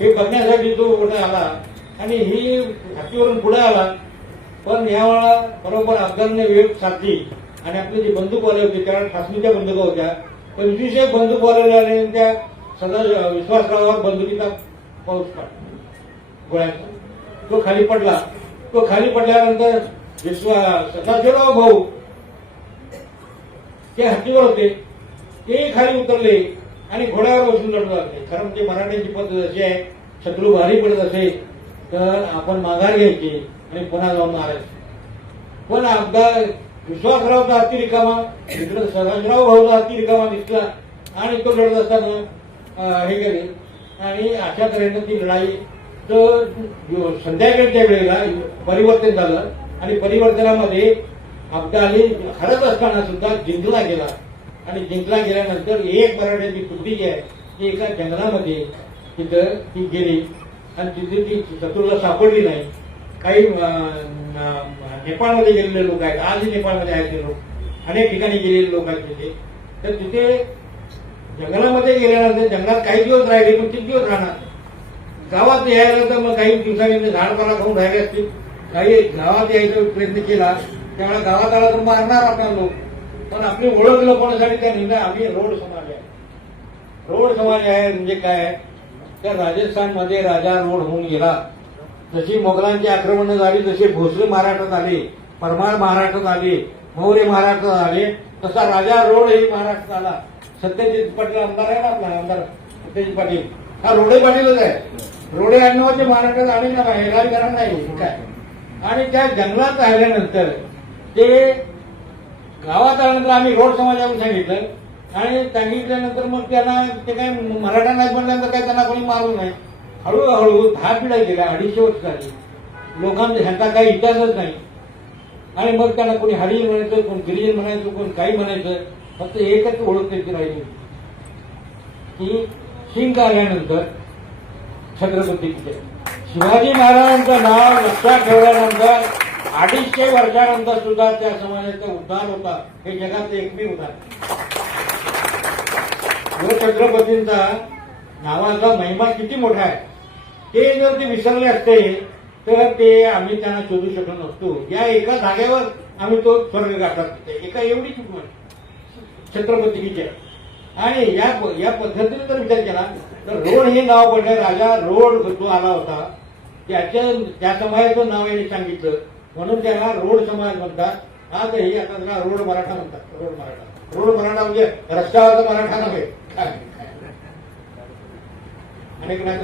हे बघण्यासाठी तो पुढे आला आणि ही हत्तीवरून पुढे आला. पण यावेळेला बरोबर अफगाणने वेळ साधली आणि आपले जे बंदूकवाले होते, कारण फासणीच्या बंदुका होत्या, 25 बंदूकवाले आले, त्या सदा विश्वासरावावर बंदुकीचा पाऊस पडला गोळ्यांचा. तो खाली पडला. तो खाली पडल्यानंतर सदाशिवराव भाऊ ते हत्तीवर होते, ते खाली उतरले आणि घोड्यावर बसून लढू लागले. कारण म्हणजे मराठ्यांची पद्धत अशी आहे, शत्रू भारी पडत असे तर आपण माघार घ्यायची आणि पुन्हा जाऊन मारायचे. पण अब्दाल विश्वासरावचा हत्ती रिकामा, इकडे सदाशिवराव भाऊचा हत्ती रिकामा दिसला आणि तो लढत असताना हे केले. आणि अशा तऱ्हेनं ती लढाई तर संध्याकाळच्या वेळेला परिवर्तन झालं आणि परिवर्तनामध्ये अब्दाली हरत असताना सुद्धा जिंकला गेला. आणि जिंकला गेल्यानंतर एक मराठ्याची तुकडी जी आहे ती एका जंगलामध्ये तिथं ती गेली आणि तिथे ती शत्रूला सापडली नाही. काही नेपाळमध्ये गेलेले लोक आहेत, आजही नेपाळमध्ये आहेत ते लोक, अनेक ठिकाणी गेलेले लोक आहेत तिथे. तर तिथे जंगलामध्ये गेल्यानंतर जंगलात काही दिवस राहिले, पण किती दिवस राहणार. गावात यायला तर मग काही दिवसांनी झाडपाला खाऊन राहिले असतील. काही गावात यायचा प्रयत्न केला त्यावेळेला गावात आला तर मारणार आपला लोक. पण आपली ओळख लपवण्यासाठी त्या निर्णय आम्ही रोड समाज आहे. रोड समाज आहे म्हणजे काय, त्या राजस्थानमध्ये राजा रोड होऊन गेला. जशी मोगलांची आक्रमणं झाली, जसे भोसले महाराष्ट्रात आले, परमार महाराष्ट्रात आले, मौर्य महाराष्ट्रात आले, तसा राजा रोड हे महाराष्ट्रात आला. सत्यजित पाटील आमदार आहे ना आपला, आमदार सत्यजित पाटील हा रोडे पाटीलच आहे. रोडे आणण्याचे महाराष्ट्रात आले ना, हेरावी करणार नाही काय. आणि त्या जंगलात राहिल्यानंतर ते गावात आल्यानंतर आम्ही रोड समाजावर सांगितलं आणि सांगितल्यानंतर मग त्यांना ते काय मराठा नाही म्हणल्यानंतर काय त्यांना कोणी मारलं नाही. हळूहळू 10 पिढ्या गेल्या, 250 वर्ष झाली. लोकांचा ह्यांचा काही इतिहासच नाही. आणि मग त्यांना कोणी हरिजन म्हणायचं, कोण गिरिजन म्हणायचं, कोण काही म्हणायचं. फक्त एकच ओळख त्याची राहिली की शिंक आल्यानंतर छत्रपती शिवाजी महाराजांचं नाव लक्षात ठेवल्यानंतर 250 वर्षानंतर सुद्धा त्या समाजाचा उद्धार होता. हे जगात एकमेव उद्धार. छत्रपतींचा नावाचा महिमा किती मोठा आहे. ते जर ते विसरले असते तर ते आम्ही त्यांना शोधू शकलो नसतो. या एका धाग्यावर आम्ही तो स्वर्ग गाठत एका एवढी चूक छत्रपतीच्या. आणि या पद्धतीने जर विचार केला तर रोड हे नाव पडलं. राजा रोड जो आला होता त्या समाजाचं नाव यांनी सांगितलं म्हणून त्याला रोड समाज म्हणतात. आजही आता त्याला रोड मराठा म्हणतात. रोड मराठा म्हणजे रस्त्यावरचा मराठा नव्हे. अनेक नाही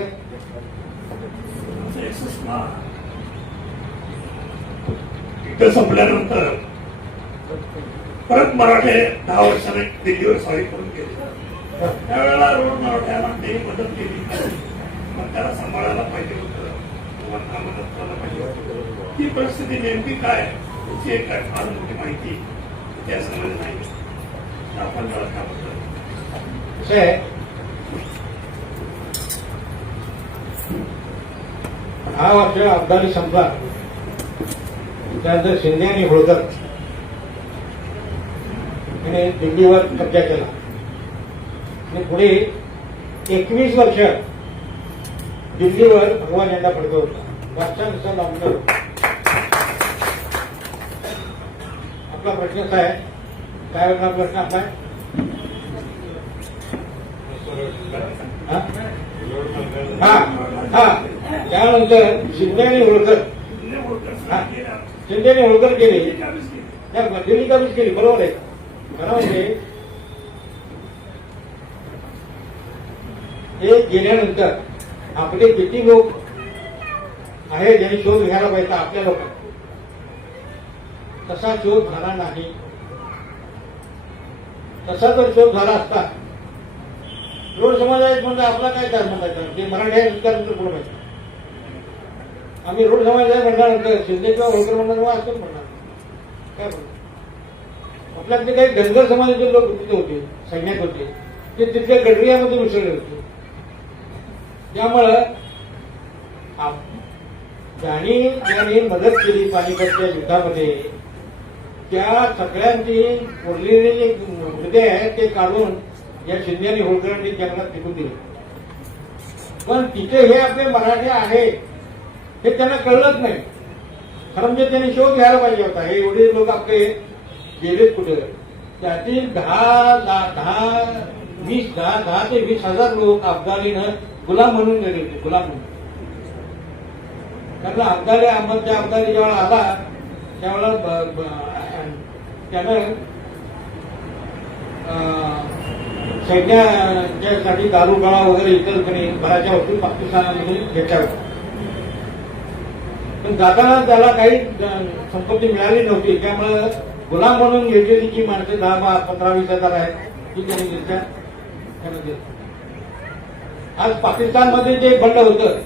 युद्ध संपल्यानंतर परत मराठे 10 वर्षाने दिल्लीवर स्वारी करून गेले. त्यावेळेला रोड मराठ्याला त्यांनी मदत केली. मग त्याला सांभाळायला पाहिजे होतं किंवा मदत करायला पाहिजे होतं. ती परिस्थिती नेमकी काय याची एक फार मोठी माहिती इतिहासामध्ये नाही. आपण त्याला काय म्हणतो हा वर्ष अब्दाली संपला. त्यानंतर शिंदे आणि होळकर याने दिल्लीवर कब्जा केला आणि पुढे 21 वर्ष दिल्लीवर भगवा झेंडा फडकवत होता. वर्षानुसार लावलं. आपला प्रश्न असा आहे काय होणार प्रश्न आपला त्यानंतर शिंदे आणि होळकर केले दिल्ली काबीज केली. बरोबर आहे. खरं म्हणजे हे गेल्यानंतर आपले किती लोक आहेत ज्यांनी शोध घ्यायला पाहिजे आपल्या लोकांना तसा शोध झाला नाही. तसा जर शोध झाला असता रोड समाज आहेत म्हणजे आपला काय काय म्हणतात ते मराठी आहे नंतर पुढे माहिती. आम्ही रोड समाज आहे म्हणल्यानंतर शिंदे किंवा होळकर म्हणणार असं म्हणणार काय म्हणणार. आपल्याकडे काही धनगर समाजाचे लोक तिथे होते सैन्यात होते ते तिथल्या गडरियामध्ये मिसळले होते. त्यामुळं ज्यांनी मदत केली पानिपतच्या युद्धामध्ये त्या सगळ्यांची उरलेले जे मुद्दे आहेत ते काढून या शिंदे आणि होळकरांनी जंगलात फेकून दिले. पण तिथे हे आपले मराठी आहे हे त्यांना कळलंच नाही. खरं म्हणजे त्यांनी शोध घ्यायला पाहिजे होता. हे एवढे लोक आपले गेलेत कुठे. त्यातील 10 ते 20,000 लोक अफगाणीनं गुलाम म्हणून गेले होते. गुलाम म्हणून. कारण अफगाणी अहमदच्या अफगाणी जेव्हा आला त्यावेळेला त्यानं सैन्याच्यासाठी दारू गोळा वगैरे इतर बऱ्याचशा वस्तू पाकिस्तानामधून घेतल्या होत्या. पण जाताना त्याला काही संपत्ती मिळाली नव्हती. त्यामुळे गुलाम म्हणून घेतलेली जी माणसं 10, 15, 20 हजार आहेत ती त्यांनी घेतल्या. आज पाकिस्तानमध्ये जे बंड होतं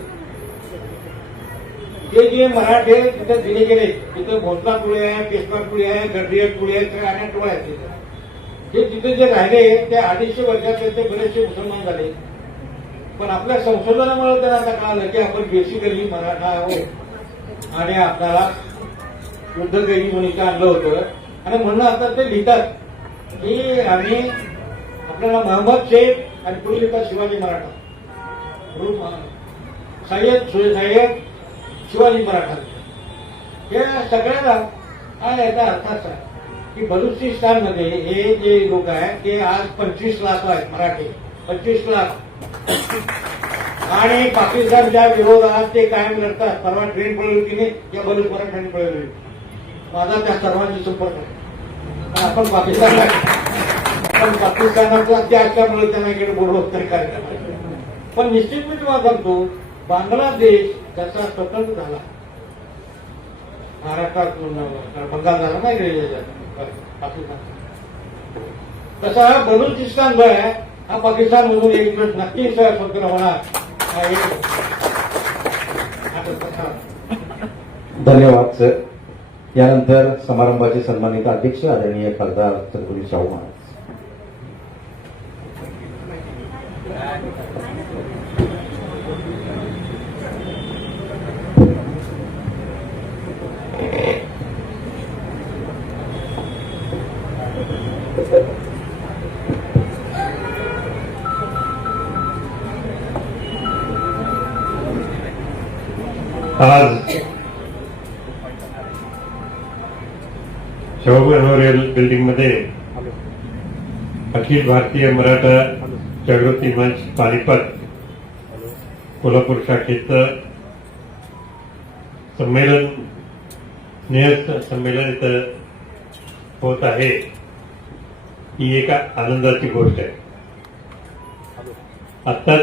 ते जे मराठे तिथं दिले गेले तिथं भोसला टोळी आहे, पेशवा टोळी आहे, गडरिया टोळी आहे, सगळ्या अनेक टोळ्या आहेत तिथं. हे तिथे जे राहिले ते 250 वर्षात ते बरेचसे मुसलमान झाले. पण आपल्या संशोधनामुळे त्यांना आता कळालं की आपण बेसिकली मराठा आहोत आणि आपल्याला युद्धकैदी म्हणून आणलं होतं. आणि म्हणून आता ते लिहितात की आम्ही आपल्याला मोहम्मद शेख आणि पुढे लिहितात शिवाजी मराठा सय्यद शिवाजी मराठा. या सगळ्याला हा याचा अर्थ असा की बलुचिस्तानमध्ये हे जे लोक आहेत ते आज 25 लाख आहेत मराठी. 25 लाख. आणि पाकिस्तानच्या विरोधात ते कायम लढतात. परवा ट्रेन पळवली की नाही या बलुच मराठ्यांनी पळवली. माझा त्या सर्वांशी संपर्क आहे. आपण पाकिस्तानाचा त्या असल्यामुळे त्यांना इकडे बोलवत तरी काय करणार. पण निश्चित मी तुम्हाला सांगतो बांगलादेश जसा स्वतंत्र झाला महाराष्ट्रात बंगाल झाला नाही पाकिस्तान तसा हा बलुचिस्तान जो आहे हा पाकिस्तानमधून एक दिवस नक्कीच स्वतंत्र होणार. धन्यवाद सर. यानंतर समारंभाचे सन्मानित अध्यक्ष आदरणीय खासदार छत्रपती शाहू महाराज. आज शाहू मेमोरियल बिल्डिंग मध्ये अखिल भारतीय मराठा जागृती मंच पानिपत कोल्हापूर शाखेचं संमेलन संमेलन इथं होत आहे, ही एक आनंदाची गोष्ट आहे. आत्ताच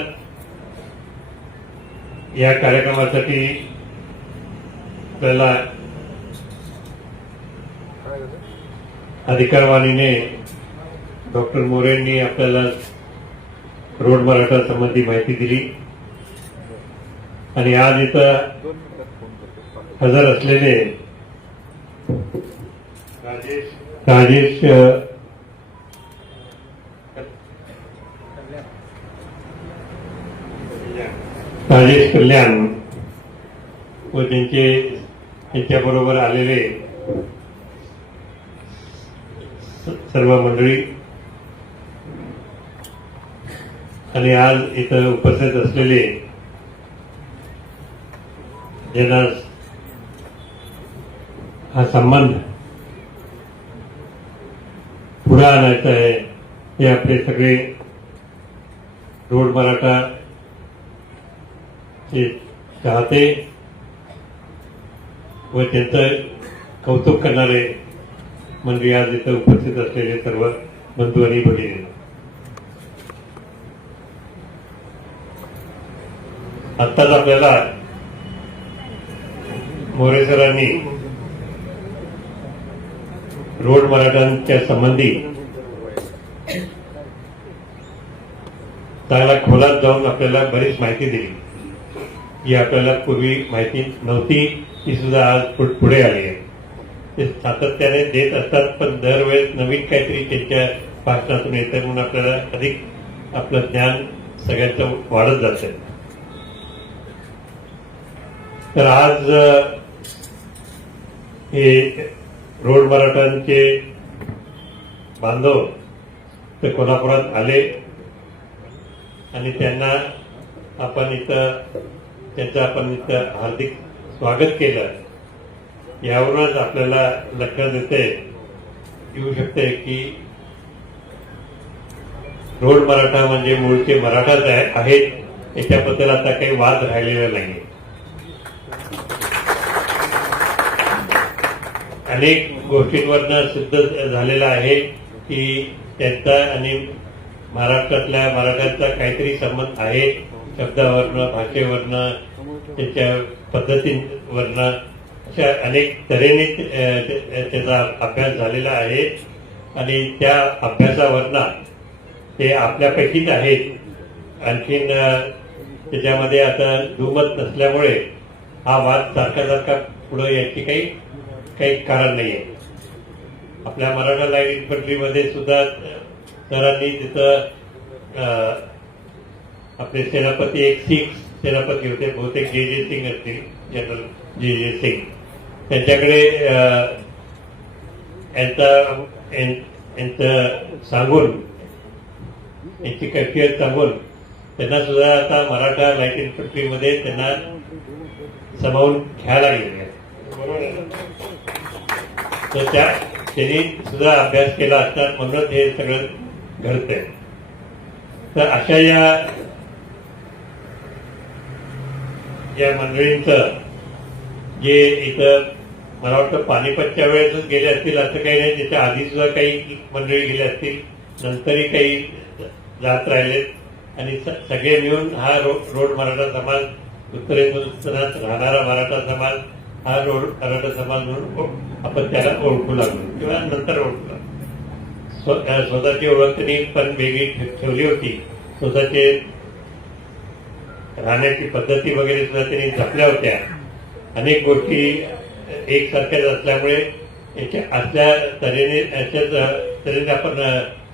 या कार्यक्रमासाठी आपल्याला अधिकारवाणीने डॉक्टर मोरेंनी आपल्याला रोड मराठा संबंधी माहिती दिली आणि आज इथं हजर असलेले राजेश कल्याण व त्यांच्याबरोबर आलेले सर्व मंडळी आणि आज इथं उपस्थित असलेले ज्यांना हा संबंध पुढे आणायचा आहे, हे आपले सगळे रोड मराठा चाहते व त्यांचं कौतुक करणारे मंडळी आज इथं उपस्थित असलेले सर्व बंधू आणि भगिनी. आत्ताच आपल्याला मोरे सरांनी रोड मराठ्यांच्या संबंधी चांगला खोलात जाऊन आपल्याला बरीच माहिती दिली, जी आपल्याला पूर्वी माहिती नव्हती, ती सुद्धा आज पुढे आली आहे. ते सातत्याने देत असतात, पण दरवेळेस नवीन काहीतरी त्यांच्या भाषणातून येतं, म्हणून आपल्याला अधिक आपलं ज्ञान सगळ्यांचं वाढत जातं. तर आज हे रोड मराठ्यांचे बांधव ते कोल्हापुरात आले आणि त्यांना आपण इथं हार्दिक स्वागत केलं. यावरूनच आपल्याला लक्षात येऊ शकते की रोड मराठा म्हणजे मूळचे मराठाच आहेत, याच्याबद्दल आता काही वाद राहिलेला नाही. अनेक गोष्टींवरनं सिद्ध झालेला आहे की त्यांचा आणि महाराष्ट्रातल्या मराठ्यांचा काहीतरी संबंध आहे. शब्दावरनं, भाषेवरनं, त्यांच्या पद्धतींवरनं अशा अनेक तऱ्हेने त्याचा अभ्यास झालेला आहे आणि त्या अभ्यासावरनं ते आपल्यापैकीच आहेत. आणखीन त्याच्यामध्ये आता दुमत नसल्यामुळे हा वाद सारखा पुढे यायची काही कारण नाहीये. आपल्या मराठा लाईट इन्फंट्रीमध्ये सुद्धा सरांनी तिथं आपले सेनापती एक सिख सेनापती होते, बहुतेक जे सिंग असतील, जनरल जे सिंग, त्यांच्याकडे यांचं सांगून यांची कैफियत सांगून त्यांना सुद्धा आता मराठा लाईट इन्फंट्रीमध्ये त्यांना सामावून घ्यायला गेले. तर त्यांनी सुद्धा अभ्यास केला असतात, म्हणून हे सगळं घडतंय. तर अशा या मंडळींचं जे इथं मला वाटतं पानिपतच्या वेळेसच गेले असतील असं काही नाही, त्याच्या आधी सुद्धा काही मंडळी गेले असतील, नंतरही काही जात राहिलेत आणि सगळे मिळून हा रोड मराठा समाज, उत्तरेत राहणारा मराठा समाज, हा रोड मराठा समाज म्हणून आपण त्याला ओळखू लागलो किंवा नंतर ओळखू लागलो. स्वतःची ओळख त्यांनी पण वेगळी ठेवली होती. स्वतःचे राहण्याची पद्धती वगैरे सुद्धा त्यांनी जपल्या होत्या. अनेक गोष्टी एकसारख्याच असल्यामुळे याच्या असल्या तऱ्हेने आपण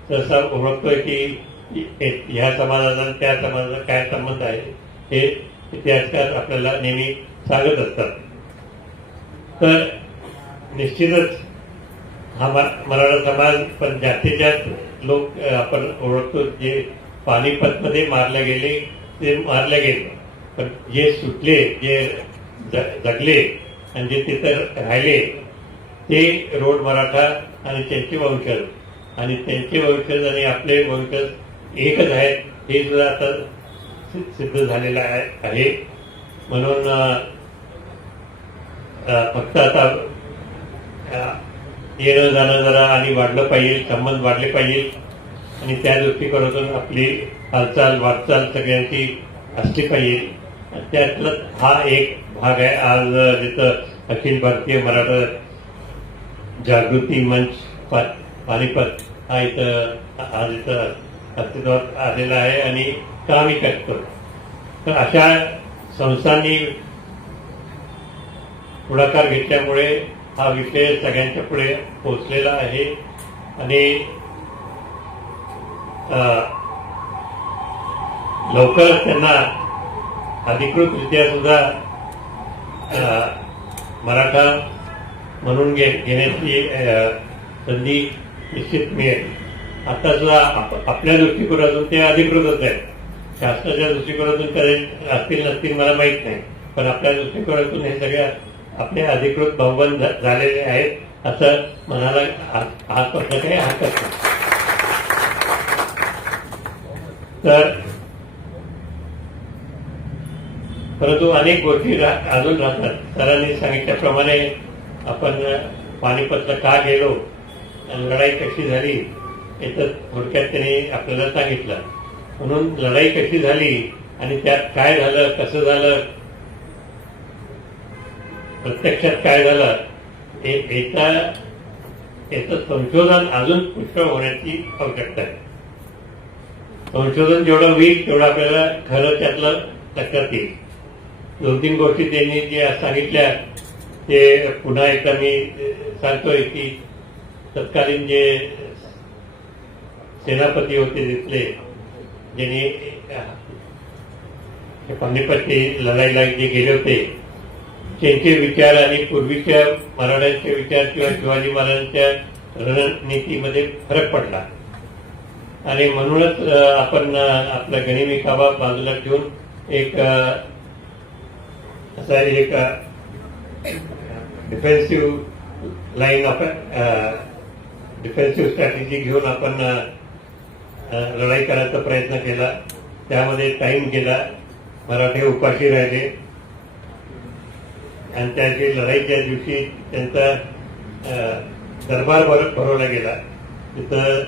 सहसा ओळखतोय की ह्या समाजाचा त्या समाजाचा काय संबंध आहे, हे इतिहासकार आपल्याला नेहमी सांगत असतात. तर निश्चितच हा मराठा समाज, पण जास्तीत जास्त लोक आपण ओळखतो जे पानिपतमध्ये मारले गेले ते मारले गेले, पण जे सुटले, जे जगले आणि जे तिथं राहिले ते रोड मराठा आणि त्यांचे वंशज आणि त्यांचे वंशज आणि आपले वंशज एकच आहेत हे सुद्धा आता सिद्ध झालेलं आहे. म्हणून फक्त आता येणं जाणं जरा आणि वाढलं पाहिजे, संबंध वाढले पाहिजे आणि त्या दृष्टिकोनातून आपली हालचाल वाटचाल सगळ्यांची असली पाहिजे. त्यातला हा एक भाग आहे. आज जिथं अखिल भारतीय मराठा जागृती मंच पानिपत हा आज इथं अस्तित्वात आलेला आहे आणि कामही करतो. तर अशा संस्थांनी पुढाकार घेतल्यामुळे हा विषय सगळ्यांच्या पुढे पोहोचलेला आहे आणि लवकरच त्यांना अधिकृतरित्या सुद्धा मराठा म्हणून घेण्याची संधी निश्चित मिळेल. आता सुद्धा आपल्या दृष्टिकोनातून ते अधिकृतच आहेत. शासनाच्या दृष्टिकोनातून कधी असतील नसतील मला माहीत नाही, पण आपल्या दृष्टिकोनातून हे सगळ्या आपले अधिकृत भाऊबंद झालेले आहेत असं म्हणायला आजपासून काही हरकत नाही. तर परंतु अनेक गोष्टी अजून राहतात. सरांनी सांगितल्याप्रमाणे आपण पानिपतला का गेलो आणि लढाई कशी झाली याचं थोडक्यात त्यांनी आपल्याला सांगितलं. म्हणून लढाई कशी झाली आणि त्यात काय झालं, कसं झालं, प्रत्यक्षात काय झालं याचं संशोधन अजून पुष्कळ होण्याची आवश्यकता आहे. संशोधन जेवढं होईल तेवढं आपल्याला खरं त्यातलं लक्षात येईल. 2-3 गोष्टी त्यांनी जे सांगितल्या ते पुन्हा एकदा मी सांगतोय की तत्कालीन जे सेनापती होते तिथले ज्यांनी पानिपतची लढाईला जे गेले होते त्यांचे विचार आणि पूर्वीच्या मराठ्यांचे विचार किंवा शिवाजी महाराजांच्या रणनीतीमध्ये फरक पडला आणि म्हणूनच आपण आपला गनिमी काबा बाजूला ठेवून एक असा एक defensive line of defensive strategy घेऊन आपण लढाई करायचा प्रयत्न केला. त्यामध्ये टाइम गेला, मराठे उपाशी राहिले आणि त्याची लढाईच्या दिवशी त्यांचा दरबार भरवला गेला. तिथं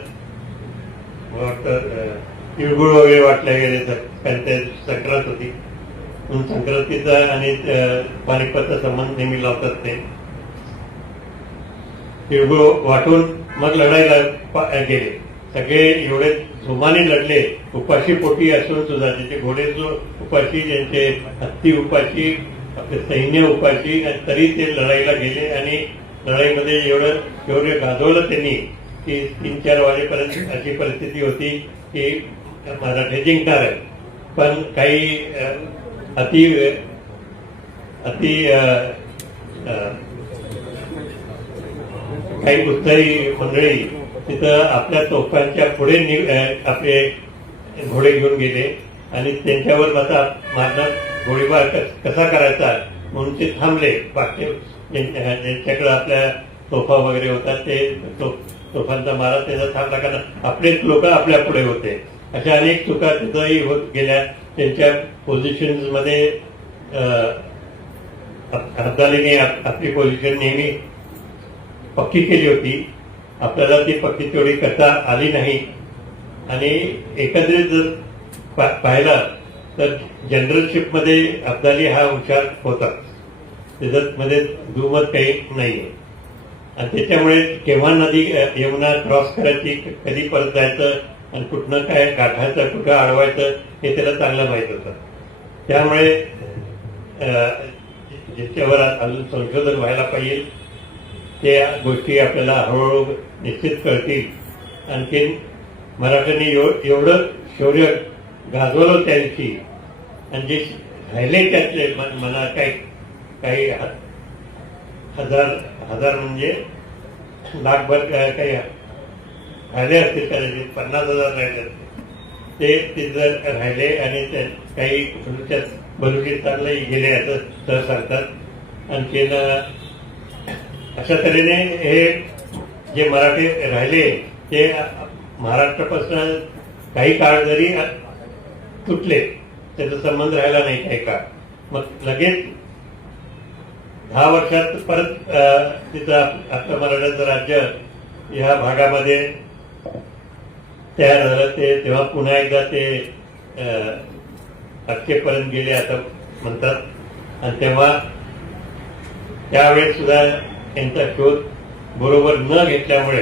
तिळगुळ वगैरे वाटले गेले. त्यांच्या संक्रांत होती म्हणून संक्रांतीचा आणि पानिपतचा संबंध नेहमी लावतात. ते तिळगुळ वाटून मग लढाईला गेले. सगळे एवढे जोमाने लढले, उपाशी पोटी असून सुद्धा ज्याचे घोडे उपाशी, ज्यांचे हत्ती उपाशी, आपले सैन्य उपाशी, तरी ते लढाईला गेले आणि लढाईमध्ये एवढं गाजवलं त्यांनी की 3-4 वाजेपर्यंत अशी परिस्थिती होती की मराठे जिंकणार आहे. पण काही अति काही उत्साही मंडळी तिथं आपल्या तोफांच्या पुढे आपले घोडे घेऊन गेले आणि त्यांच्यावर आता मारणार गोळीबार कसा करायचा म्हणून ते थांबले. बाकी ज्यांच्याकडे आपल्या तोफा वगैरे होता ते तोफांचा मारा त्याचा थांबला, कारण आपलेच लोक आपल्या पुढे होते. अशा अनेक चुका तिथंही होत गेल्या. त्यांच्या पोझिशन्समध्ये अब्दालीने आपली पोझिशन नेहमी पक्की केली होती. आपल्याला ती पक्की तेवढी करता आली नाही आणि एकंदरीत जर पाहिला तर जनरलशिपमध्ये अब्दाली हा हुशार होता. त्याच्यामध्ये दुमत काही नाहीये आणि त्याच्यामुळे केव्हा नदी यमुना क्रॉस करायची, कधी परत जायचं आणि कुठनं काय गाठायचं, कुठं अडवायचं हे त्याला चांगलं माहीत होतं. त्यामुळे ज्याच्यावर अजून संशोधन व्हायला पाहिजे त्या गोष्टी आपल्याला हळूहळू निश्चित कळतील. आणखीन मराठ्यांनी एवढं शौर्य गाजवलं त्या दिवशी आणि जे राहिले त्यातले मला काही हजार म्हणजे लाखभर काही राहिले असते, कदाचित 50,000 राहिले असते. ते जर राहिले आणि काही बलुचिस्तानला गेले असं सर सांगतात. आणखीन अशा तऱ्हेने हे जे मराठी राहिले ते महाराष्ट्रापासून काही काळ जरी तुटले त्याचा संबंध राहिला नाही काही काळ, मग लगेच 10 वर्षात परत तिथं आपलं मराठाचं राज्य ह्या भागामध्ये तयार झालं. ते तेव्हा पुन्हा एकदा ते अटकेपर्यंत गेले असं म्हणतात. आणि तेव्हा त्यावेळेस सुद्धा त्यांचा शोध बरोबर न घेतल्यामुळे,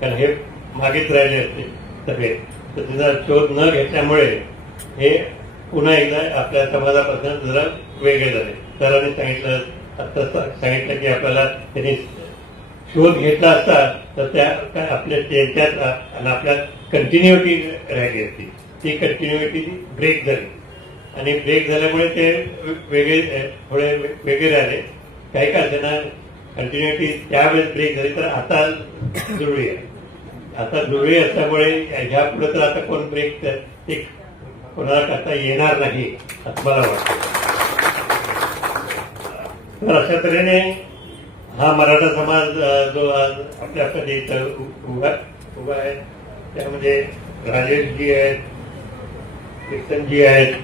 कारण हे मागेच राहिले असते सगळे, तर त्याचा शोध न घेतल्यामुळे हे पुन्हा एकदा आपल्या समाजापासून जरा वेगळे झाले. सरांनी सांगितलं, आता सांगितलं की आपल्याला त्यांनी शोध घेतला असता तर त्या आपल्या त्यांच्यात आणि आपल्यात कंटिन्युटी राहिली असती. ती कंटिन्युटी ब्रेक झाली आणि ब्रेक झाल्यामुळे ते थोडे वेगळे राहिले. काही का त्यांना कंटिन्युटी त्यावेळेस ब्रेक झाली, तर आता जुळली आहे. आता जुळली असल्यामुळे ह्या पुढे तर आता कोण ब्रेक ते कोणाला करता येणार नाही असं मला वाटतं. तर अशा तऱ्हेने हा मराठा समाज जो आज आपल्याकडे इथं उभा आहे, त्यामध्ये राजेशजी आहेत, कीर्तनजी आहेत.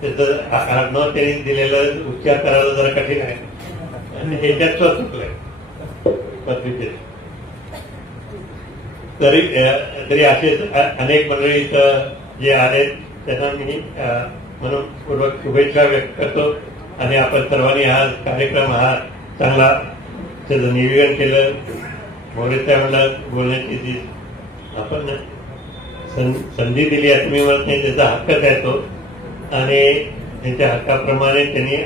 त्याचं आडनाव त्यांनी दिलेलं उच्चार करायला जरा कठीण आहे आणि ह्याच्यात चुकलंय पद्धतीने. तरी असे अनेक मंडळी इथं जे आहेत त्यांना मी मनपूर्वक शुभेच्छा व्यक्त करतो. आणि आपण सर्वांनी हा कार्यक्रम हा चांगला त्याचं नियोजन केलं. मोरे साहेबांना बोलण्याची जी आपण संधी दिली असं मी म्हणत नाही, त्याचा हक्कच आहे तो. आणि त्यांच्या हक्काप्रमाणे त्यांनी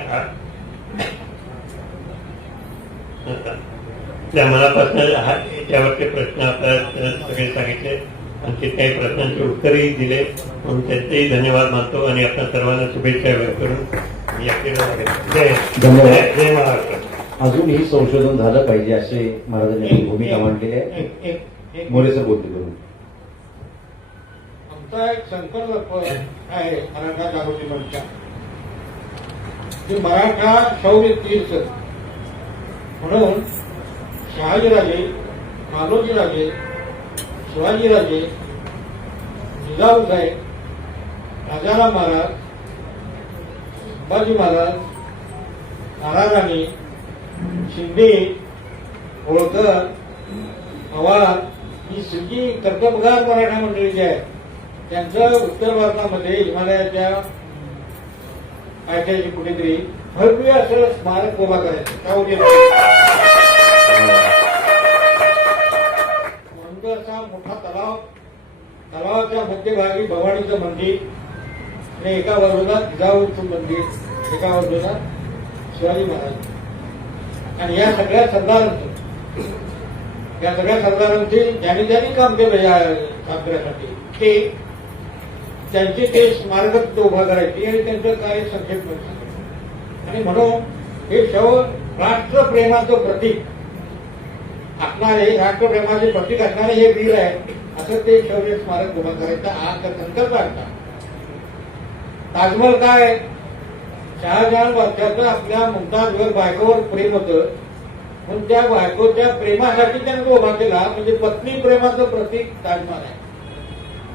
त्या मनापासून याच्यावरचे प्रश्न आपल्याला सगळे सांगितले. आणखी काही प्रश्नांची उत्तरही दिले, म्हणून त्यांचेही धन्यवाद मानतो आणि आपल्या सर्वांना शुभेच्छा व्यक्त करून मी जय महाराष्ट्र. अजूनही संशोधन झालं पाहिजे असे महाराजांनी आपली भूमिका मांडलेली आहे. मोरेसर बोलते करून आमचा एक संकल्प आहे मराठा जागृती मंच, की मराठा शौर्य तीर्थ म्हणून शहाजीराजे, मालोजीराजे, शिवाजीराजे, जिजाऊसाहेब, राजाराम महाराज, संभाजी महाराज, ताराराणी, शिंदे, होळकर, पवार ही सगळी कर्तबगार मराठा मंडळी जी आहे त्यांचं उत्तर भारतामध्ये हिमालयाच्या पायथ्याशी कुठेतरी भव्य असं स्मारक उभा करायचं. म्हणून असा मोठा तलाव, तलावाच्या मध्यभागी भवानीचं मंदिर आणि एका बाजूला जिजाऊचं मंदिर, एका बाजूला शिवाजी महाराज. आणि या सगळ्या सरदारांचे ज्यांनी ज्यांनी काम केलं या साजऱ्यासाठी त्यांचे ते स्मारक उभा करायचे आणि त्यांचं काय संक्षेप नव्हतं. आणि म्हणून हे राष्ट्रप्रेमाचं प्रतीक असणारे, राष्ट्रप्रेमाचे प्रतीक असणारे हे वीर आहे असं ते शौर्य स्मारक उभा करायचा हा संकल्प आणला. ताजमहल काय, शहाजहान बादशाहचं आपल्या मुमताजवर बायकोवर प्रेम होतं, म्हणून त्या बायकोच्या प्रेमासाठी त्यानं उभा केला. म्हणजे पत्नी प्रेमाचं प्रतीक ताजमहल आहे.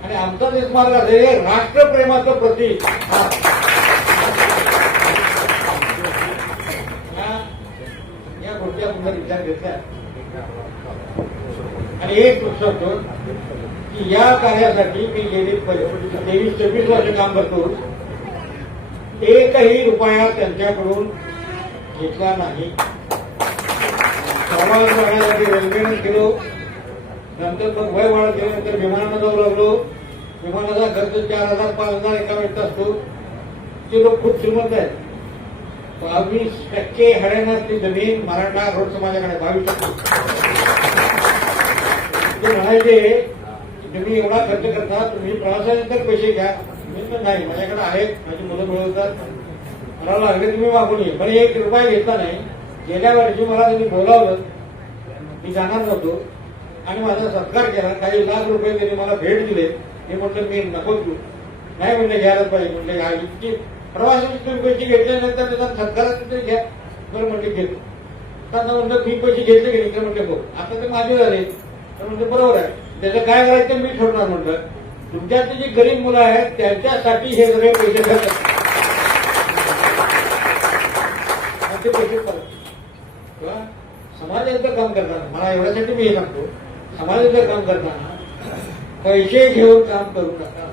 आणि आमचा जे स्मारक आहे हे राष्ट्रप्रेमाचं प्रतीक. या गोष्टी आपण विचार घेतल्या. आणि एक सुचवतो की या कार्यासाठी मी गेली 23-24 वर्ष काम करतो. एकही रुपया त्यांच्याकडून घेतला नाही. प्रवास करण्यासाठी रेल्वेने गेलो, नंतर मग वय वाढत गेल्यानंतर विमानानं जाऊ लागलो. विमानाचा खर्च 4,000-5,000 एका वेळेचा असतो. ते लोक खूप श्रीमंत आहेत. 22% हरियाणातली जमीन मराठा रोड समाजाकडे 22%. ते म्हणायचे तुम्ही एवढा खर्च करता, तुम्ही प्रवासानंतर पैसे घ्या. मी तर नाही, माझ्याकडे आहेत, माझी मुलं मिळवतात, मला लागले तुम्ही मागून ये. पण 1 रुपया घेतला नाही. गेल्या वर्षी मला तुम्ही बोलावलं, मी जाणार नव्हतो आणि माझा सत्कार केला. काही लाख रुपये त्यांनी मला भेट दिले. हे म्हटलं मी नको तू नाही म्हणले, घ्यायलाच पाहिजे. म्हटलं इतकी प्रवासाचे तुम्ही पैसे घेतल्यानंतर त्याचा सत्काराचे ते घ्या. बरं म्हटलं घेतो. त्यांना म्हणलं मी पैसे घेतले गेले तर म्हटलं हो आता ते माझे झाले तर म्हणलं बरोबर आहे. त्याचं काय करायचं मी ठरवणार म्हटलं. तुमच्यातली जी गरीब मुलं आहेत त्यांच्यासाठी हे सगळे पैसे खर्च ते पैसे किंवा समाजाचं काम करताना मला एवढ्यासाठी मी हे सांगतो समाजाचं काम करताना पैसे घेऊन काम करू नका.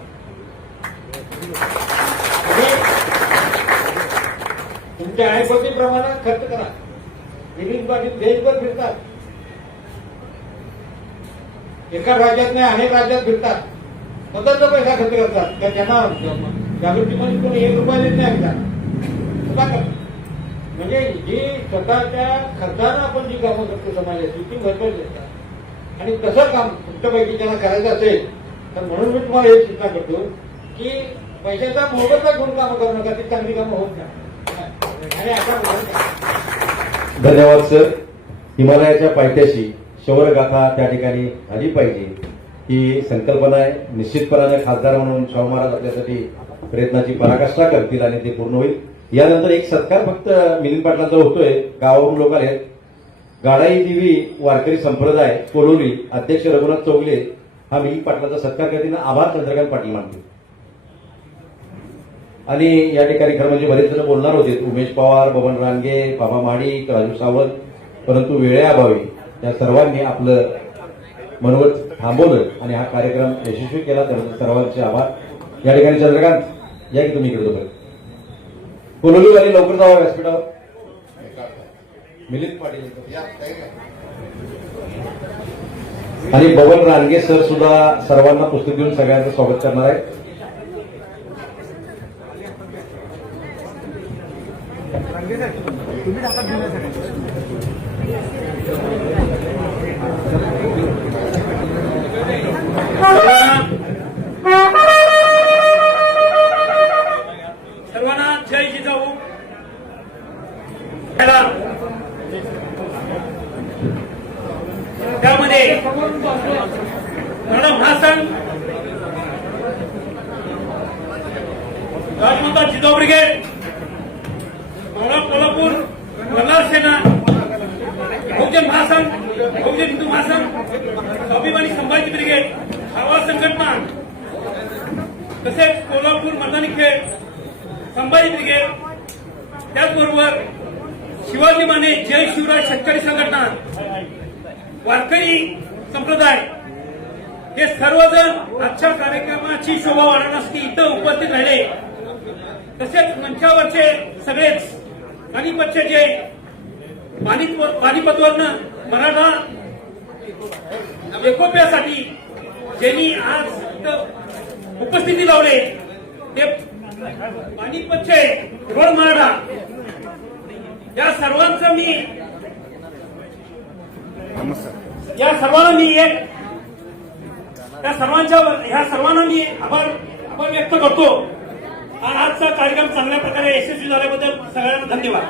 तुमच्या ऐपतीप्रमाणे खर्च करा. मिलिंद पाटील देशभर फिरतात. एका राज्यात नाही अनेक राज्यात फिरतात. स्वतःचा पैसा खर्च करतात का त्यांना जागृतीमध्ये कोणी 1 रुपया देत नाही का? म्हणजे जी स्वतःच्या खर्चानं आपण जी कामं करतो समाजाची ती भरपूर देतात. आणि तसं काम तुमच्यापैकी त्यांना करायचं असेल तर म्हणून मी तुम्हाला हे सूचना करतो की पैशाचा मोबदला घेऊन कामं करू नका. ती चांगली कामं होत नाही. आणि आता धन्यवाद सर. हिमालयाच्या पायथ्याशी शौर्यगाथा त्या ठिकाणी झाली पाहिजे ही संकल्पना आहे. निश्चितपणाने खासदार म्हणून शाहू महाराज आपल्यासाठी प्रयत्नाची पराकाष्ठा करतील आणि ते पूर्ण होईल. यानंतर एक सत्कार फक्त मिलिंद पाटलांचा होतोय. गावावरून लोक आले. गाडाई देवी वारकरी संप्रदाय कोलोली अध्यक्ष रघुनाथ चौगले हा मिलिंद पाटलांचा सत्कार करतील. आभार चंद्रकांत पाटील मानतील. आणि या ठिकाणी खरं म्हणजे बरेच जण बोलणार होते. उमेश पवार, बबन रानगे, बाबा माडिक, राजू सावंत, परंतु वेळेअभावी त्या सर्वांनी आपलं मनोगत थांबवलं आणि हा कार्यक्रम यशस्वी केला. त्याबद्दल सर्वांचे आभार. या ठिकाणी चंद्रकांत या की तुम्ही इकडे होतो. कोलोलीवाली लवकर जावा व्यासपीठावर. मिलिंद पाटील आणि बबन रानगे सर सुद्धा सर्वांना पुस्तक देऊन सगळ्यांचं स्वागत करणार आहे. सर्वांना जय जिजाऊ. त्यामध्ये महासंघ, राजमाता जिजाऊ ब्रिगेड, मावळा कोल्हापूर, वल्हार सेना, बहुजन महासंघ, बहुजन हिंदू महासंघ, स्वाभिमानी संभाजी ब्रिगेड, छावा संघटना, तसेच कोल्हापूर मैदानी खेळ संभाजी ब्रिगेड, त्याचबरोबर शिवाजी माने जय शिवराय शेतकरी संघटना, वारकरी संप्रदाय हे सर्वजण आजच्या कार्यक्रमाची शोभा वाढवण्यासाठी इथं उपस्थित राहिले. तसेच मंचावरचे सगळेच पानिपतचे जे पानिपतवरनं मराठा एकोप्यासाठी ज्यांनी आज इथं उपस्थिती लावले ते पानिपतचे रोड मराठा या सर्वांना मी आभार व्यक्त करतो. आणि आजचा कार्यक्रम चांगल्या प्रकारे यशस्वी झाल्याबद्दल सगळ्यांना धन्यवाद.